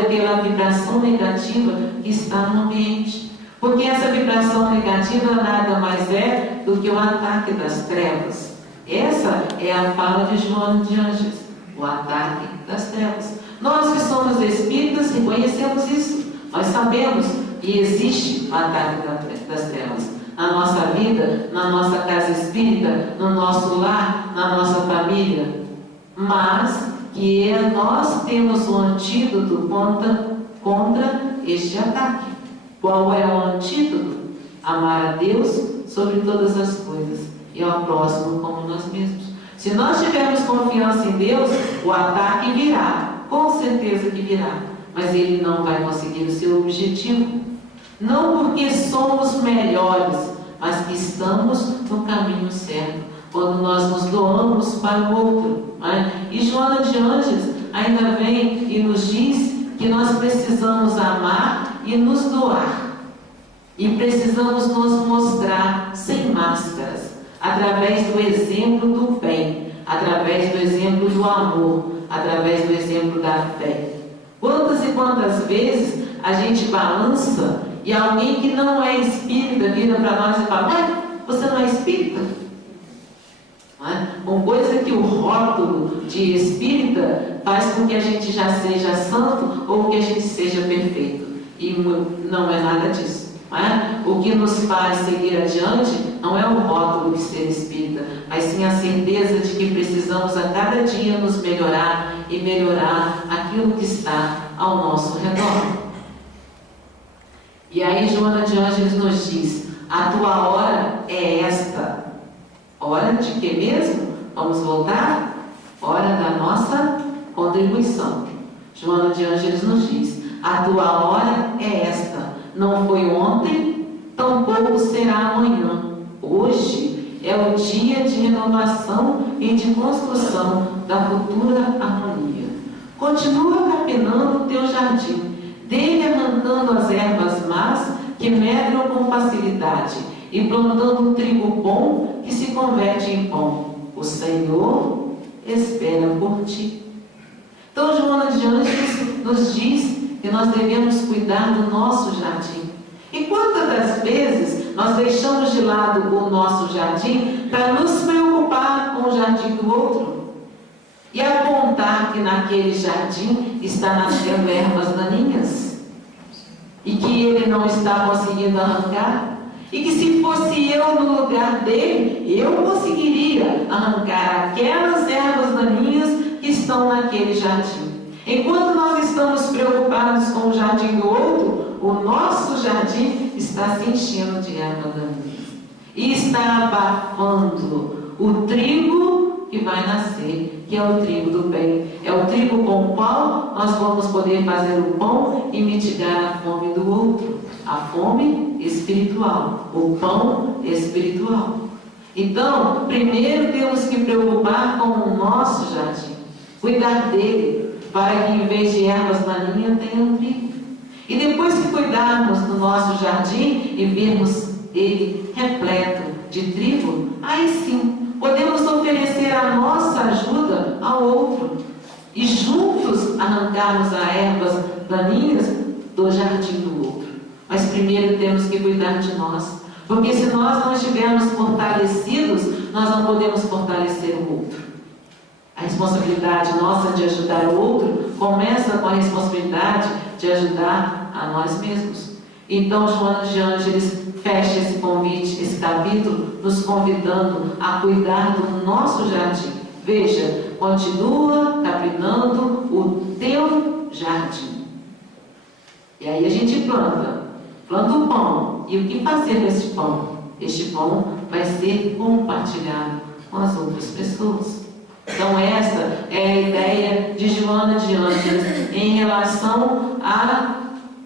pela vibração negativa que está no ambiente. Porque essa vibração negativa nada mais é do que o ataque das trevas. Essa é a fala de Joana de Ângeles, o ataque das trevas. Nós que somos espíritas reconhecemos isso. Nós sabemos que existe o ataque das trevas na nossa vida, na nossa casa espírita, no nosso lar, na nossa família. Mas que nós temos um antídoto contra este ataque. Qual é o antídoto? Amar a Deus sobre todas as coisas e ao próximo como nós mesmos. Se nós tivermos confiança em Deus, o ataque virá, com certeza que virá, mas ele não vai conseguir o seu objetivo. Não porque somos melhores, mas que estamos no caminho certo, quando nós nos doamos para o outro. E Joana de Ângeles ainda vem e nos diz que nós precisamos amar e nos doar. E precisamos nos mostrar sem máscaras, através do exemplo do bem, através do exemplo do amor, através do exemplo da fé. Quantas e quantas vezes a gente balança e alguém que não é espírita vira para nós e fala: "Ué, você não é espírita?" Uma coisa que o rótulo de espírita faz com que a gente já seja santo ou que a gente seja perfeito. E não é nada disso. O que nos faz seguir adiante não é o rótulo de ser espírita, mas sim a certeza de que precisamos a cada dia nos melhorar e melhorar aquilo que está ao nosso redor. E aí Joana de Ângeles nos diz: a tua hora é esta. Hora de que mesmo? Vamos voltar? Hora da nossa contribuição. Joana de Ângeles nos diz: a tua hora é esta. Não foi ontem, tampouco será amanhã. Hoje é o dia de renovação e de construção da futura harmonia. Continua capinando o teu jardim. dele arrancando as ervas más que medram com facilidade e plantando um trigo bom que se converte em pão. O Senhor espera por ti. Então, Joana de Ângeles nos diz que nós devemos cuidar do nosso jardim. E quantas das vezes nós deixamos de lado o nosso jardim para nos preocupar com o jardim do outro? E apontar que naquele jardim está nascendo ervas daninhas e que ele não está conseguindo arrancar, e que se fosse eu no lugar dele, eu conseguiria arrancar aquelas ervas daninhas que estão naquele jardim. Enquanto nós estamos preocupados com o jardim do outro, o nosso jardim está se enchendo de erva daninha e está abafando o trigo que vai nascer, que é o trigo do bem. É o trigo com o qual nós vamos poder fazer o pão e mitigar a fome do outro. A fome espiritual, o pão espiritual. Então, primeiro temos que preocupar com o nosso jardim, cuidar dele, para que em vez de ervas daninhas tenha um trigo. E depois que cuidarmos do nosso jardim e vermos ele repleto de trigo, aí sim, podemos oferecer a nossa ajuda ao outro e juntos arrancarmos as ervas daninhas do jardim do outro. Mas primeiro temos que cuidar de nós, porque se nós não estivermos fortalecidos, nós não podemos fortalecer o outro. A responsabilidade nossa de ajudar o outro começa com a responsabilidade de ajudar a nós mesmos. Então, Joana de Ângeles fecha esse convite, esse capítulo, nos convidando a cuidar do nosso jardim. Veja, continua capinando o teu jardim. E aí a gente planta o pão. E o que fazer com esse pão? Este pão vai ser compartilhado com as outras pessoas. Então essa é a ideia de Joana de Ângeles em relação à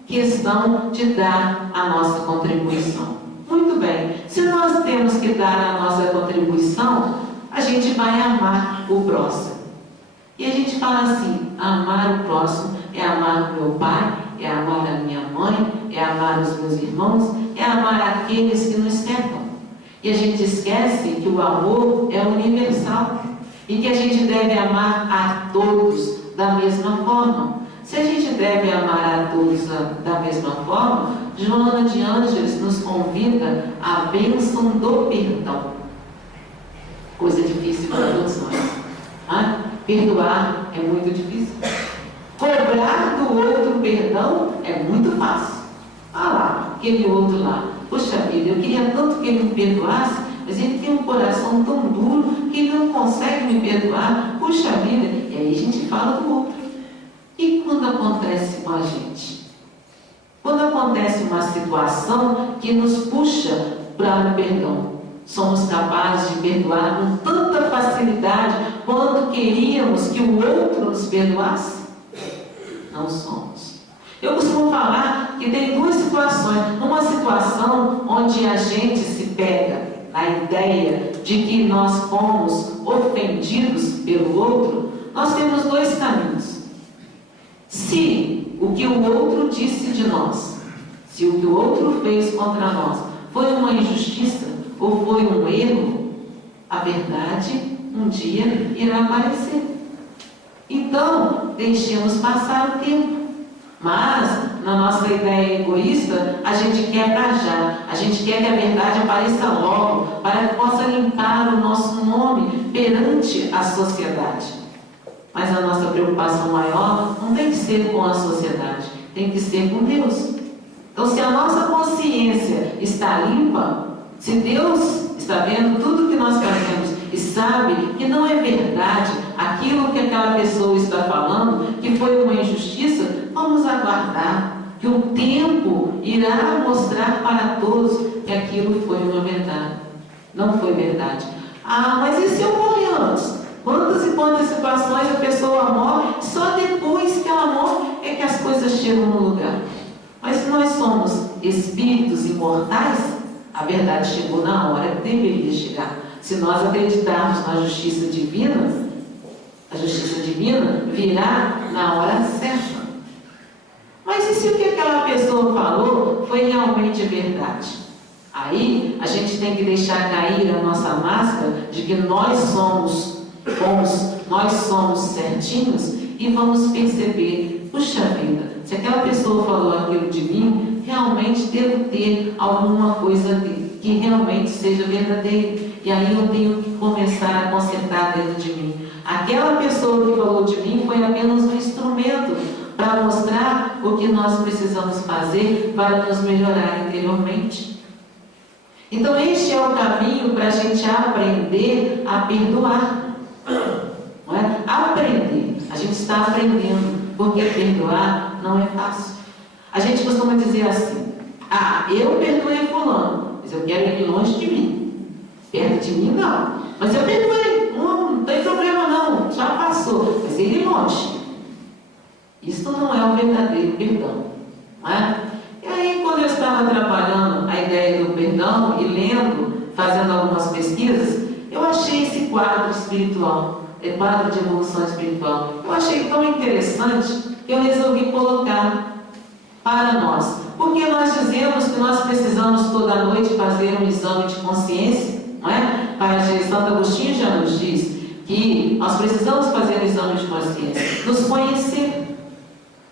questão de dar a nossa contribuição. Muito bem, se nós temos que dar a nossa contribuição, a gente vai amar o próximo. E a gente fala assim, amar o próximo é amar o meu pai, é amar a minha mãe, é amar os meus irmãos, é amar aqueles que nos cercam. E a gente esquece que o amor é universal e que a gente deve amar a todos da mesma forma. Se a gente deve amar a todos da mesma forma, Joana de Ângeles nos convida à bênção do perdão. Coisa difícil para todos nós. Perdoar é muito difícil. Cobrar do outro perdão é muito fácil. Lá, aquele outro lá. Poxa vida, eu queria tanto que ele me perdoasse, mas ele tem um coração tão duro que ele não consegue me perdoar. Puxa vida, e aí a gente fala do outro. E quando acontece com a gente? Quando acontece uma situação que nos puxa para o perdão, somos capazes de perdoar com tanta facilidade quanto queríamos que o outro nos perdoasse? Não somos. Eu costumo falar que tem duas situações. Uma situação onde a gente se pega na ideia de que nós fomos ofendidos pelo outro, nós temos dois caminhos. Se o que o outro disse de nós, se o que o outro fez contra nós foi uma injustiça ou foi um erro, a verdade um dia irá aparecer. Então, deixemos passar o tempo. Mas, na nossa ideia egoísta, a gente quer para já. A gente quer que a verdade apareça logo, para que possa limpar o nosso nome perante a sociedade. Mas a nossa preocupação maior não tem que ser com a sociedade, tem que ser com Deus. Então, se a nossa consciência está limpa, se Deus está vendo tudo que nós fazemos e sabe que não é verdade aquilo que aquela pessoa está falando, que foi uma injustiça, vamos aguardar que o tempo irá mostrar para todos que aquilo foi uma verdade. Não foi verdade. Mas e se eu morrer antes? Quantas e quantas situações a pessoa morre, só depois que ela morre é que as coisas chegam no lugar. Mas se nós somos espíritos imortais, a verdade chegou na hora que deveria chegar. Se nós acreditarmos na justiça divina, a justiça divina virá na hora certa. Mas e se o que aquela pessoa falou foi realmente verdade? Aí a gente tem que deixar cair a nossa máscara de que nós somos bons, nós somos certinhos e vamos perceber, puxa vida, se aquela pessoa falou aquilo de mim, realmente devo ter alguma coisa que realmente seja verdadeira. E aí eu tenho que começar a consertar dentro de mim. Aquela pessoa que falou de mim foi apenas um instrumento para mostrar o que nós precisamos fazer para nos melhorar interiormente. Então este é o caminho para a gente aprender a perdoar. Não é? Aprender. A gente está aprendendo, porque perdoar não é fácil. A gente costuma dizer assim: eu perdoei fulano, mas eu quero ele longe de mim. Perto de mim não. Mas eu perdoei, não tem problema não, já passou. Mas ele longe. Isso não é o verdadeiro perdão. Não é? E aí, quando eu estava trabalhando a ideia do perdão e lendo, fazendo algumas pesquisas, eu achei esse quadro espiritual, quadro de evolução espiritual. Eu achei tão interessante que eu resolvi colocar para nós. Porque nós dizemos que nós precisamos toda noite fazer um exame de consciência, não é? Santo Agostinho já nos diz que nós precisamos fazer um exame de consciência, nos conhecer.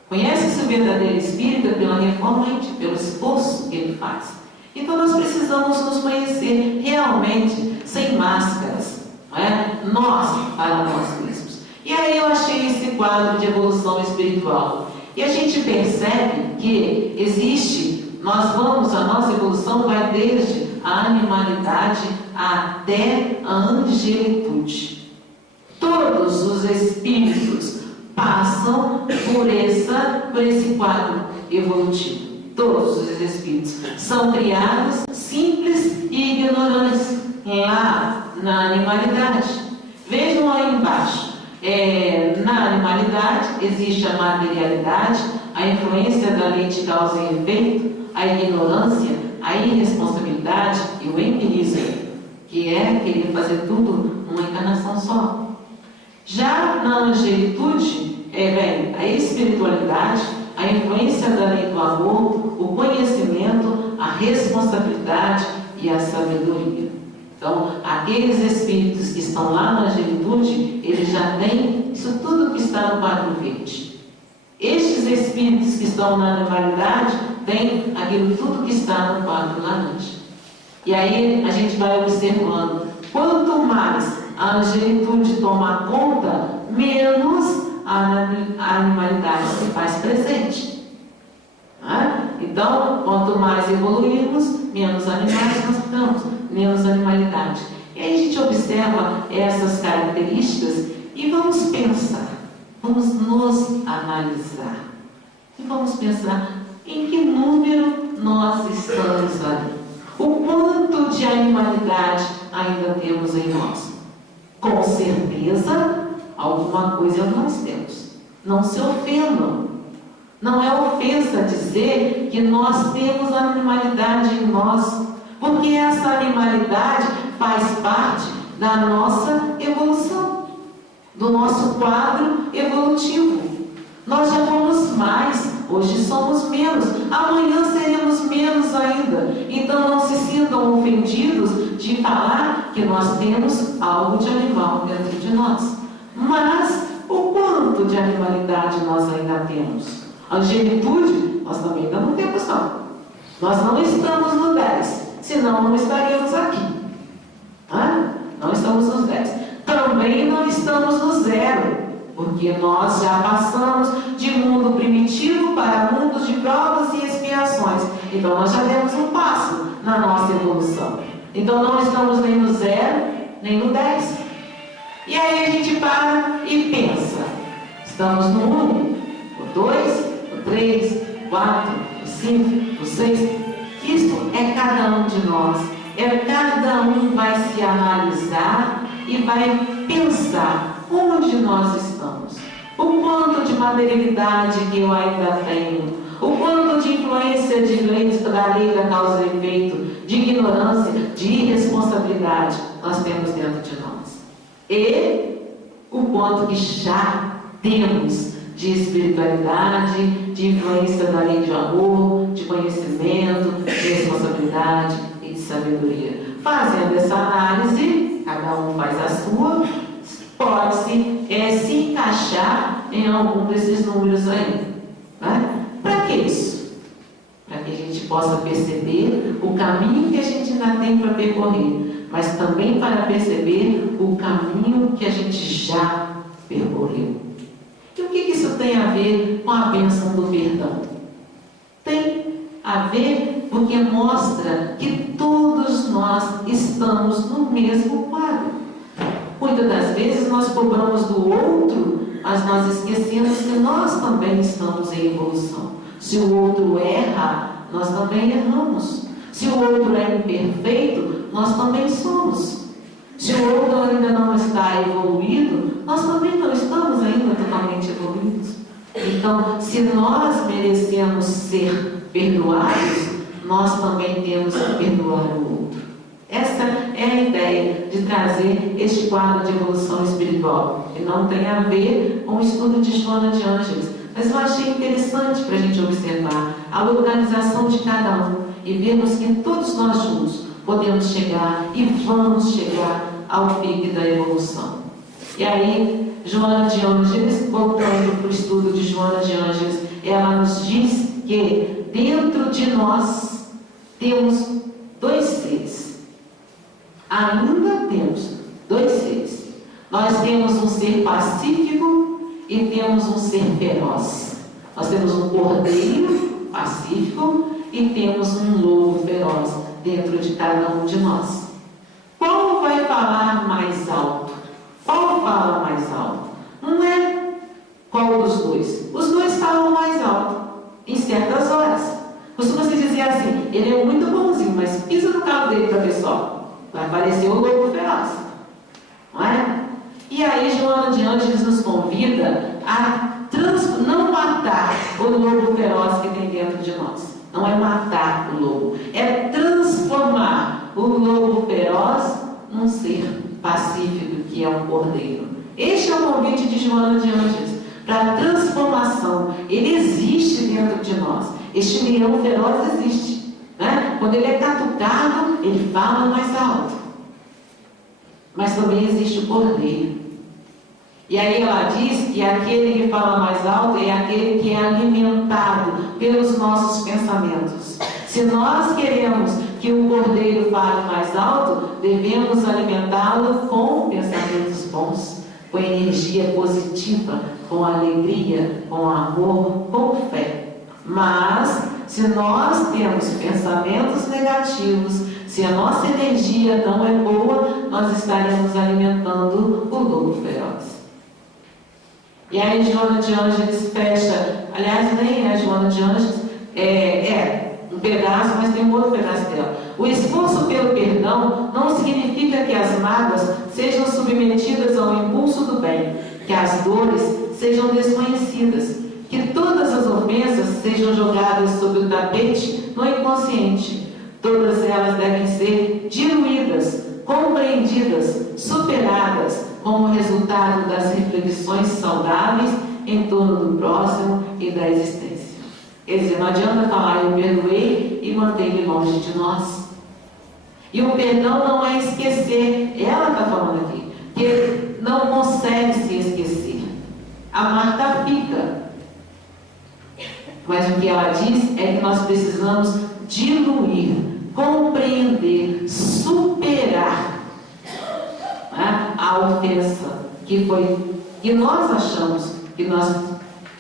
Conhece-se o verdadeiro espírita pela reforma íntima, pelo esforço que ele faz. Então nós precisamos nos conhecer realmente, sem máscaras, não é? Nós para nós mesmos. E aí eu achei esse quadro de evolução espiritual. E a gente percebe que existe, a nossa evolução vai desde a animalidade até a angelitude. Todos os espíritos passam por esse quadro evolutivo. Todos os espíritos são criados simples e ignorantes lá na animalidade. Vejam aí embaixo. Na animalidade existe a materialidade, a influência da lei de causa e efeito, a ignorância, a irresponsabilidade e o empirismo, que é querer fazer tudo numa encarnação só. Já na angelitude, vem a espiritualidade, a influência da lei do amor, o conhecimento, a responsabilidade e a sabedoria. Então, aqueles espíritos que estão lá na angelitude, eles já têm isso tudo que está no quadro verde. Estes espíritos que estão na animalidade têm aquilo tudo que está no quadro laranja. E aí a gente vai observando, quanto mais a angelitude toma conta, menos a animalidade se faz presente. Então, quanto mais evoluirmos, menos animais nós ficamos, menos animalidade. E aí a gente observa essas características e vamos pensar, vamos nos analisar. E vamos pensar em que número nós estamos ali. O quanto de animalidade ainda temos em nós. Com certeza, alguma coisa nós temos. Não se ofendam. Não é ofensa dizer que nós temos animalidade em nós, porque essa animalidade faz parte da nossa evolução, do nosso quadro evolutivo. Nós já fomos mais, hoje somos menos, amanhã seremos menos ainda. Então não se sintam ofendidos de falar que nós temos algo de animal dentro de nós. Mas o quanto de animalidade nós ainda temos? Angelitude, nós também ainda não temos não. Nós não estamos no 10, senão não estaríamos aqui. Não estamos nos 10. Também não estamos no 0, porque nós já passamos de mundo primitivo para mundos de provas e expiações. Então nós já demos um passo na nossa evolução. Então não estamos nem no 0, nem no 10. E aí a gente para e pensa. Estamos no 1, o 2, o 3, o 4, o 5, o 6. Isso é cada um de nós. Cada um vai se analisar e vai pensar onde nós estamos. O quanto de materialidade que eu ainda tenho. O quanto de influência da lei da causa e efeito, de ignorância, de irresponsabilidade nós temos dentro de nós. E o quanto que já temos de espiritualidade, de influência da lei de amor, de conhecimento, de responsabilidade e de sabedoria. Fazendo essa análise, cada um faz a sua, pode-se se encaixar em algum desses números aí. Né? Para que isso? Para que a gente possa perceber o caminho que a gente ainda tem para percorrer, mas também para perceber o caminho que a gente já percorreu. E o que isso tem a ver com a bênção do perdão? Tem a ver porque mostra que todos nós estamos no mesmo quadro. Muitas das vezes nós cobramos do outro, mas nós esquecemos que nós também estamos em evolução. Se o outro erra, nós também erramos. Se o outro é imperfeito, nós também somos. Se o outro ainda não está evoluído, nós também não estamos ainda totalmente evoluídos. Então, se nós merecemos ser perdoados, nós também temos que perdoar o outro. Essa é a ideia de trazer este quadro de evolução espiritual, que não tem a ver com o estudo de Joana de Ângeles, mas eu achei interessante para a gente observar a organização de cada um e vermos que todos nós juntos podemos chegar e vamos chegar ao pique da evolução. E aí, Joana de Ângeles, voltando para o estudo de Joana de Ângeles, ela nos diz que dentro de nós temos dois seres. Ainda temos dois seres. Nós temos um ser pacífico e temos um ser feroz. Nós temos um cordeiro pacífico e temos um lobo feroz dentro de cada um de nós. Qual vai falar mais alto? Qual fala mais alto? Não é qual dos dois. Os dois falam mais alto em certas horas. Costuma-se dizer assim: ele é muito bonzinho, mas pisa no carro dele para ver só. Vai aparecer o lobo feroz. Não é? E aí Joana de Ângeles nos convida a não matar o lobo feroz que tem dentro de nós. Não é matar o lobo, é transformar o lobo feroz num ser pacífico, que é um cordeiro. Este é o convite de Joana de Ângeles para a transformação. Ele existe dentro de nós. Este leão feroz existe. Né? Quando ele é catucado, ele fala mais alto. Mas também existe o cordeiro. E aí ela diz que aquele que fala mais alto é aquele que é alimentado pelos nossos pensamentos. Se nós queremos que o cordeiro fale mais alto, devemos alimentá-lo com pensamentos bons, com energia positiva, com alegria, com amor, com fé. Mas, se nós temos pensamentos negativos, se a nossa energia não é boa, nós estaremos alimentando o lobo feroz. E aí Joana de Ângeles fecha, aliás, nem é Joana de Ângeles, um pedaço, mas tem um outro pedaço dela. O esforço pelo perdão não significa que as mágoas sejam submetidas ao impulso do bem, que as dores sejam desconhecidas, que todas as ofensas sejam jogadas sob o tapete no inconsciente. Todas elas devem ser diluídas, compreendidas, superadas como resultado das reflexões saudáveis em torno do próximo e da existência. Quer dizer, não adianta falar eu perdoei e manter ele longe de nós. E o perdão não é esquecer. Ela está falando aqui que não consegue se esquecer. A marca fica. Mas o que ela diz é que nós precisamos diluir, compreender, superar, né, a ofensa que nós achamos que nós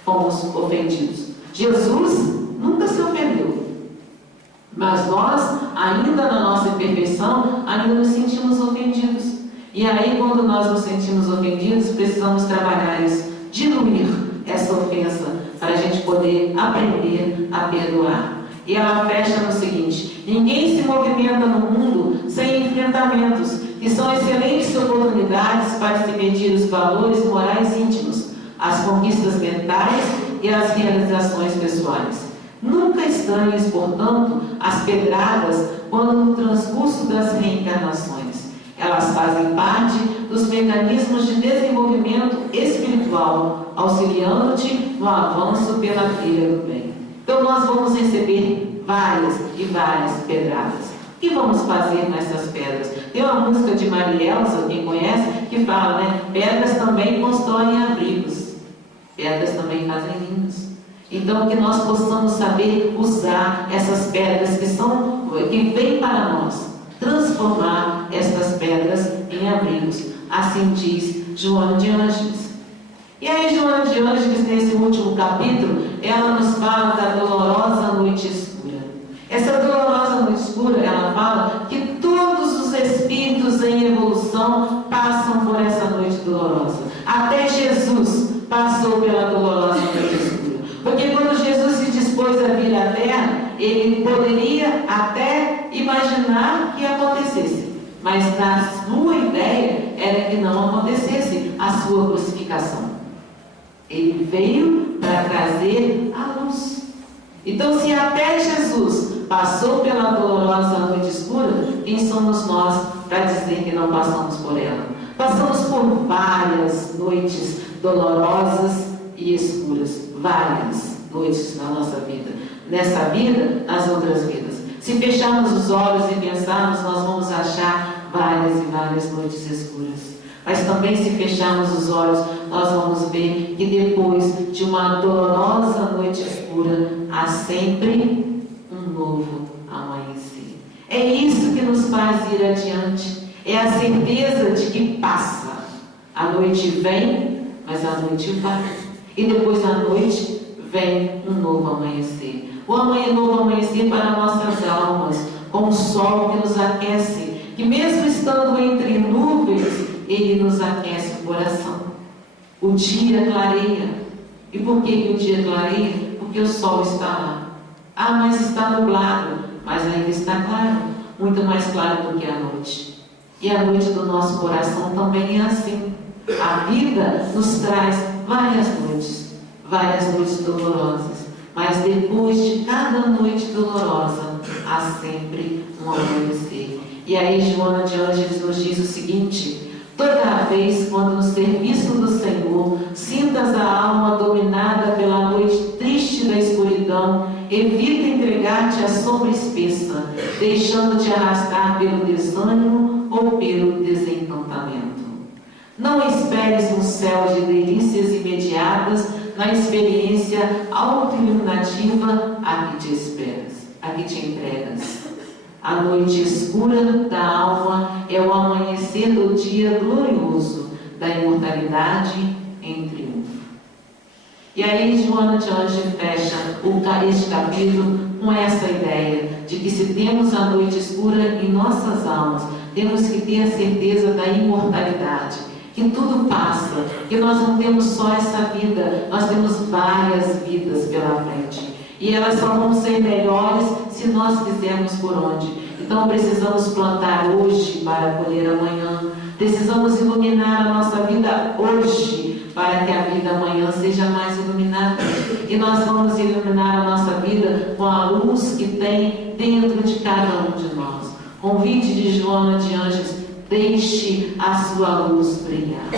fomos ofendidos. Jesus nunca se ofendeu, mas nós, ainda na nossa imperfeição, ainda nos sentimos ofendidos. E aí, quando nós nos sentimos ofendidos, precisamos trabalhar isso, diluir essa ofensa, para a gente poder aprender a perdoar. E ela fecha no seguinte: ninguém se movimenta no mundo sem enfrentamentos, que são excelentes oportunidades para se medir os valores morais íntimos, as conquistas mentais e as realizações pessoais. Nunca estranhes, portanto, as pedradas quando no transcurso das reencarnações. Elas fazem parte dos mecanismos de desenvolvimento espiritual, auxiliando-te no avanço pela trilha do bem. Então nós vamos receber várias e várias pedradas. O que vamos fazer com essas pedras? Tem uma música de Maria Elza, quem conhece, que fala, né? Pedras também constroem abrigos. Pedras também fazem ninhos. Então que nós possamos saber usar essas pedras que vêm para nós, transformar estas pedras em abrigos. Assim diz Joana de Ângeles. E aí Joana de Ângeles, nesse último capítulo, ela nos fala da dolorosa noite escura. Essa dolorosa noite escura, ela fala que todos os espíritos em evolução passam por essa noite dolorosa. Até Jesus passou pela dolorosa noite escura. Porque quando Jesus se dispôs a vir à Terra, ele poderia até imaginar que acontecesse. Mas na sua ideia era que não acontecesse a sua crucificação. Ele veio para trazer a luz. Então, se até Jesus passou pela dolorosa noite escura, quem somos nós para dizer que não passamos por ela? Passamos por várias noites dolorosas e escuras. Várias noites na nossa vida. Nessa vida, nas outras vidas. Se fecharmos os olhos e pensarmos, nós vamos achar várias e várias noites escuras. Mas também, se fecharmos os olhos, nós vamos ver que depois de uma dolorosa noite escura, há sempre um novo amanhecer. É isso que nos faz ir adiante. É a certeza de que passa. A noite vem, mas a noite vai. E depois da noite vem um novo amanhecer. O novo amanhecer para nossas almas, com o sol que nos aquece, que mesmo estando entre nuvens, ele nos aquece o coração. O dia clareia. E por que o dia clareia? Porque o sol está lá. Ah, mas está nublado. Mas ainda está claro. Muito mais claro do que a noite. E a noite do nosso coração também é assim. A vida nos traz várias noites dolorosas. Mas depois de cada noite dolorosa, há sempre um amanhecer. E aí Joana de Ângeles nos diz o seguinte: toda vez quando no serviço do Senhor sintas a alma dominada pela noite triste da escuridão, evita entregar-te à sombra espessa, deixando-te arrastar pelo desânimo ou pelo desencantamento. Não esperes um céu de delícias imediatas na experiência autoiluminativa a que te entregas. A noite escura da alma é o amanhecer do dia glorioso da imortalidade em triunfo. E aí Joana de Ângeles fecha este capítulo com essa ideia de que, se temos a noite escura em nossas almas, temos que ter a certeza da imortalidade, que tudo passa, que nós não temos só essa vida, nós temos várias vidas pela frente. E elas só vão ser melhores se nós fizermos por onde. Então precisamos plantar hoje para colher amanhã. Precisamos iluminar a nossa vida hoje para que a vida amanhã seja mais iluminada. E nós vamos iluminar a nossa vida com a luz que tem dentro de cada um de nós. Convite de Joana de Ângeles: deixe a sua luz brilhar.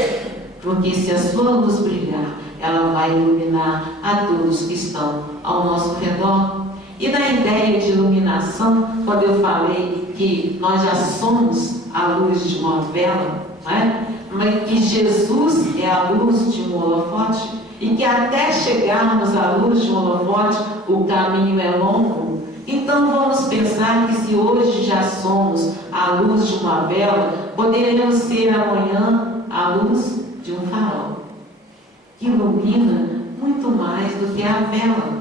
Porque se a sua luz brilhar, ela vai iluminar a todos que estão ao nosso redor. E na ideia de iluminação, quando eu falei que nós já somos a luz de uma vela, né? Mas que Jesus é a luz de um holofote, e que até chegarmos à luz de um holofote, o caminho é longo. Então vamos pensar que, se hoje já somos a luz de uma vela, poderemos ser amanhã a luz de um farol, que ilumina muito mais do que a vela.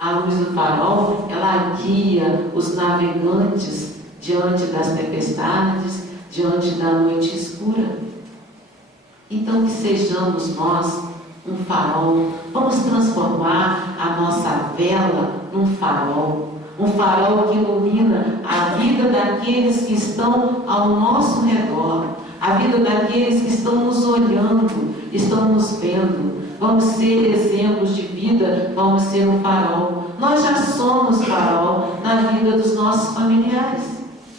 A luz do farol, ela guia os navegantes diante das tempestades, diante da noite escura. Então que sejamos nós um farol. Vamos transformar a nossa vela num farol. Um farol que ilumina a vida daqueles que estão ao nosso redor, a vida daqueles que estão nos olhando, estão nos vendo. Vamos ser exemplos de vida, vamos ser um farol. Nós já somos farol na vida dos nossos familiares.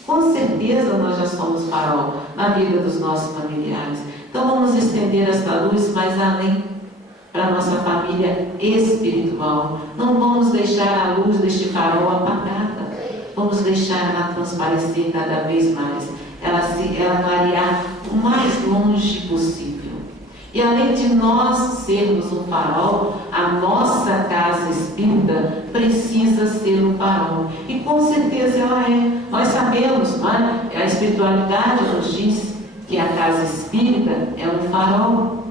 Com certeza nós já somos farol na vida dos nossos familiares. Então vamos estender esta luz mais além para a nossa família espiritual. Não vamos deixar a luz deste farol apagada. Vamos deixar ela transparecer cada vez mais. Ela clarear o mais longe possível. E além de nós sermos um farol, a nossa casa espírita precisa ser um farol. E com certeza ela é. Nós sabemos, não é? A espiritualidade nos diz que a casa espírita é um farol.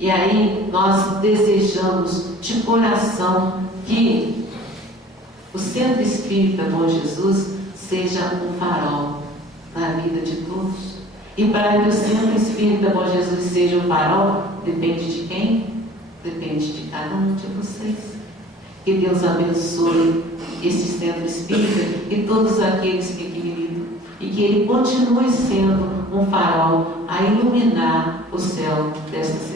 E aí nós desejamos de coração que o Centro Espírita Bom Jesus seja um farol na vida de todos. E para que o Centro Espírita Bom Jesus seja um farol, depende de quem? Depende de cada um de vocês. Que Deus abençoe esse Centro Espírita e todos aqueles que aqui milham. E que ele continue sendo um farol a iluminar o céu desta cidade.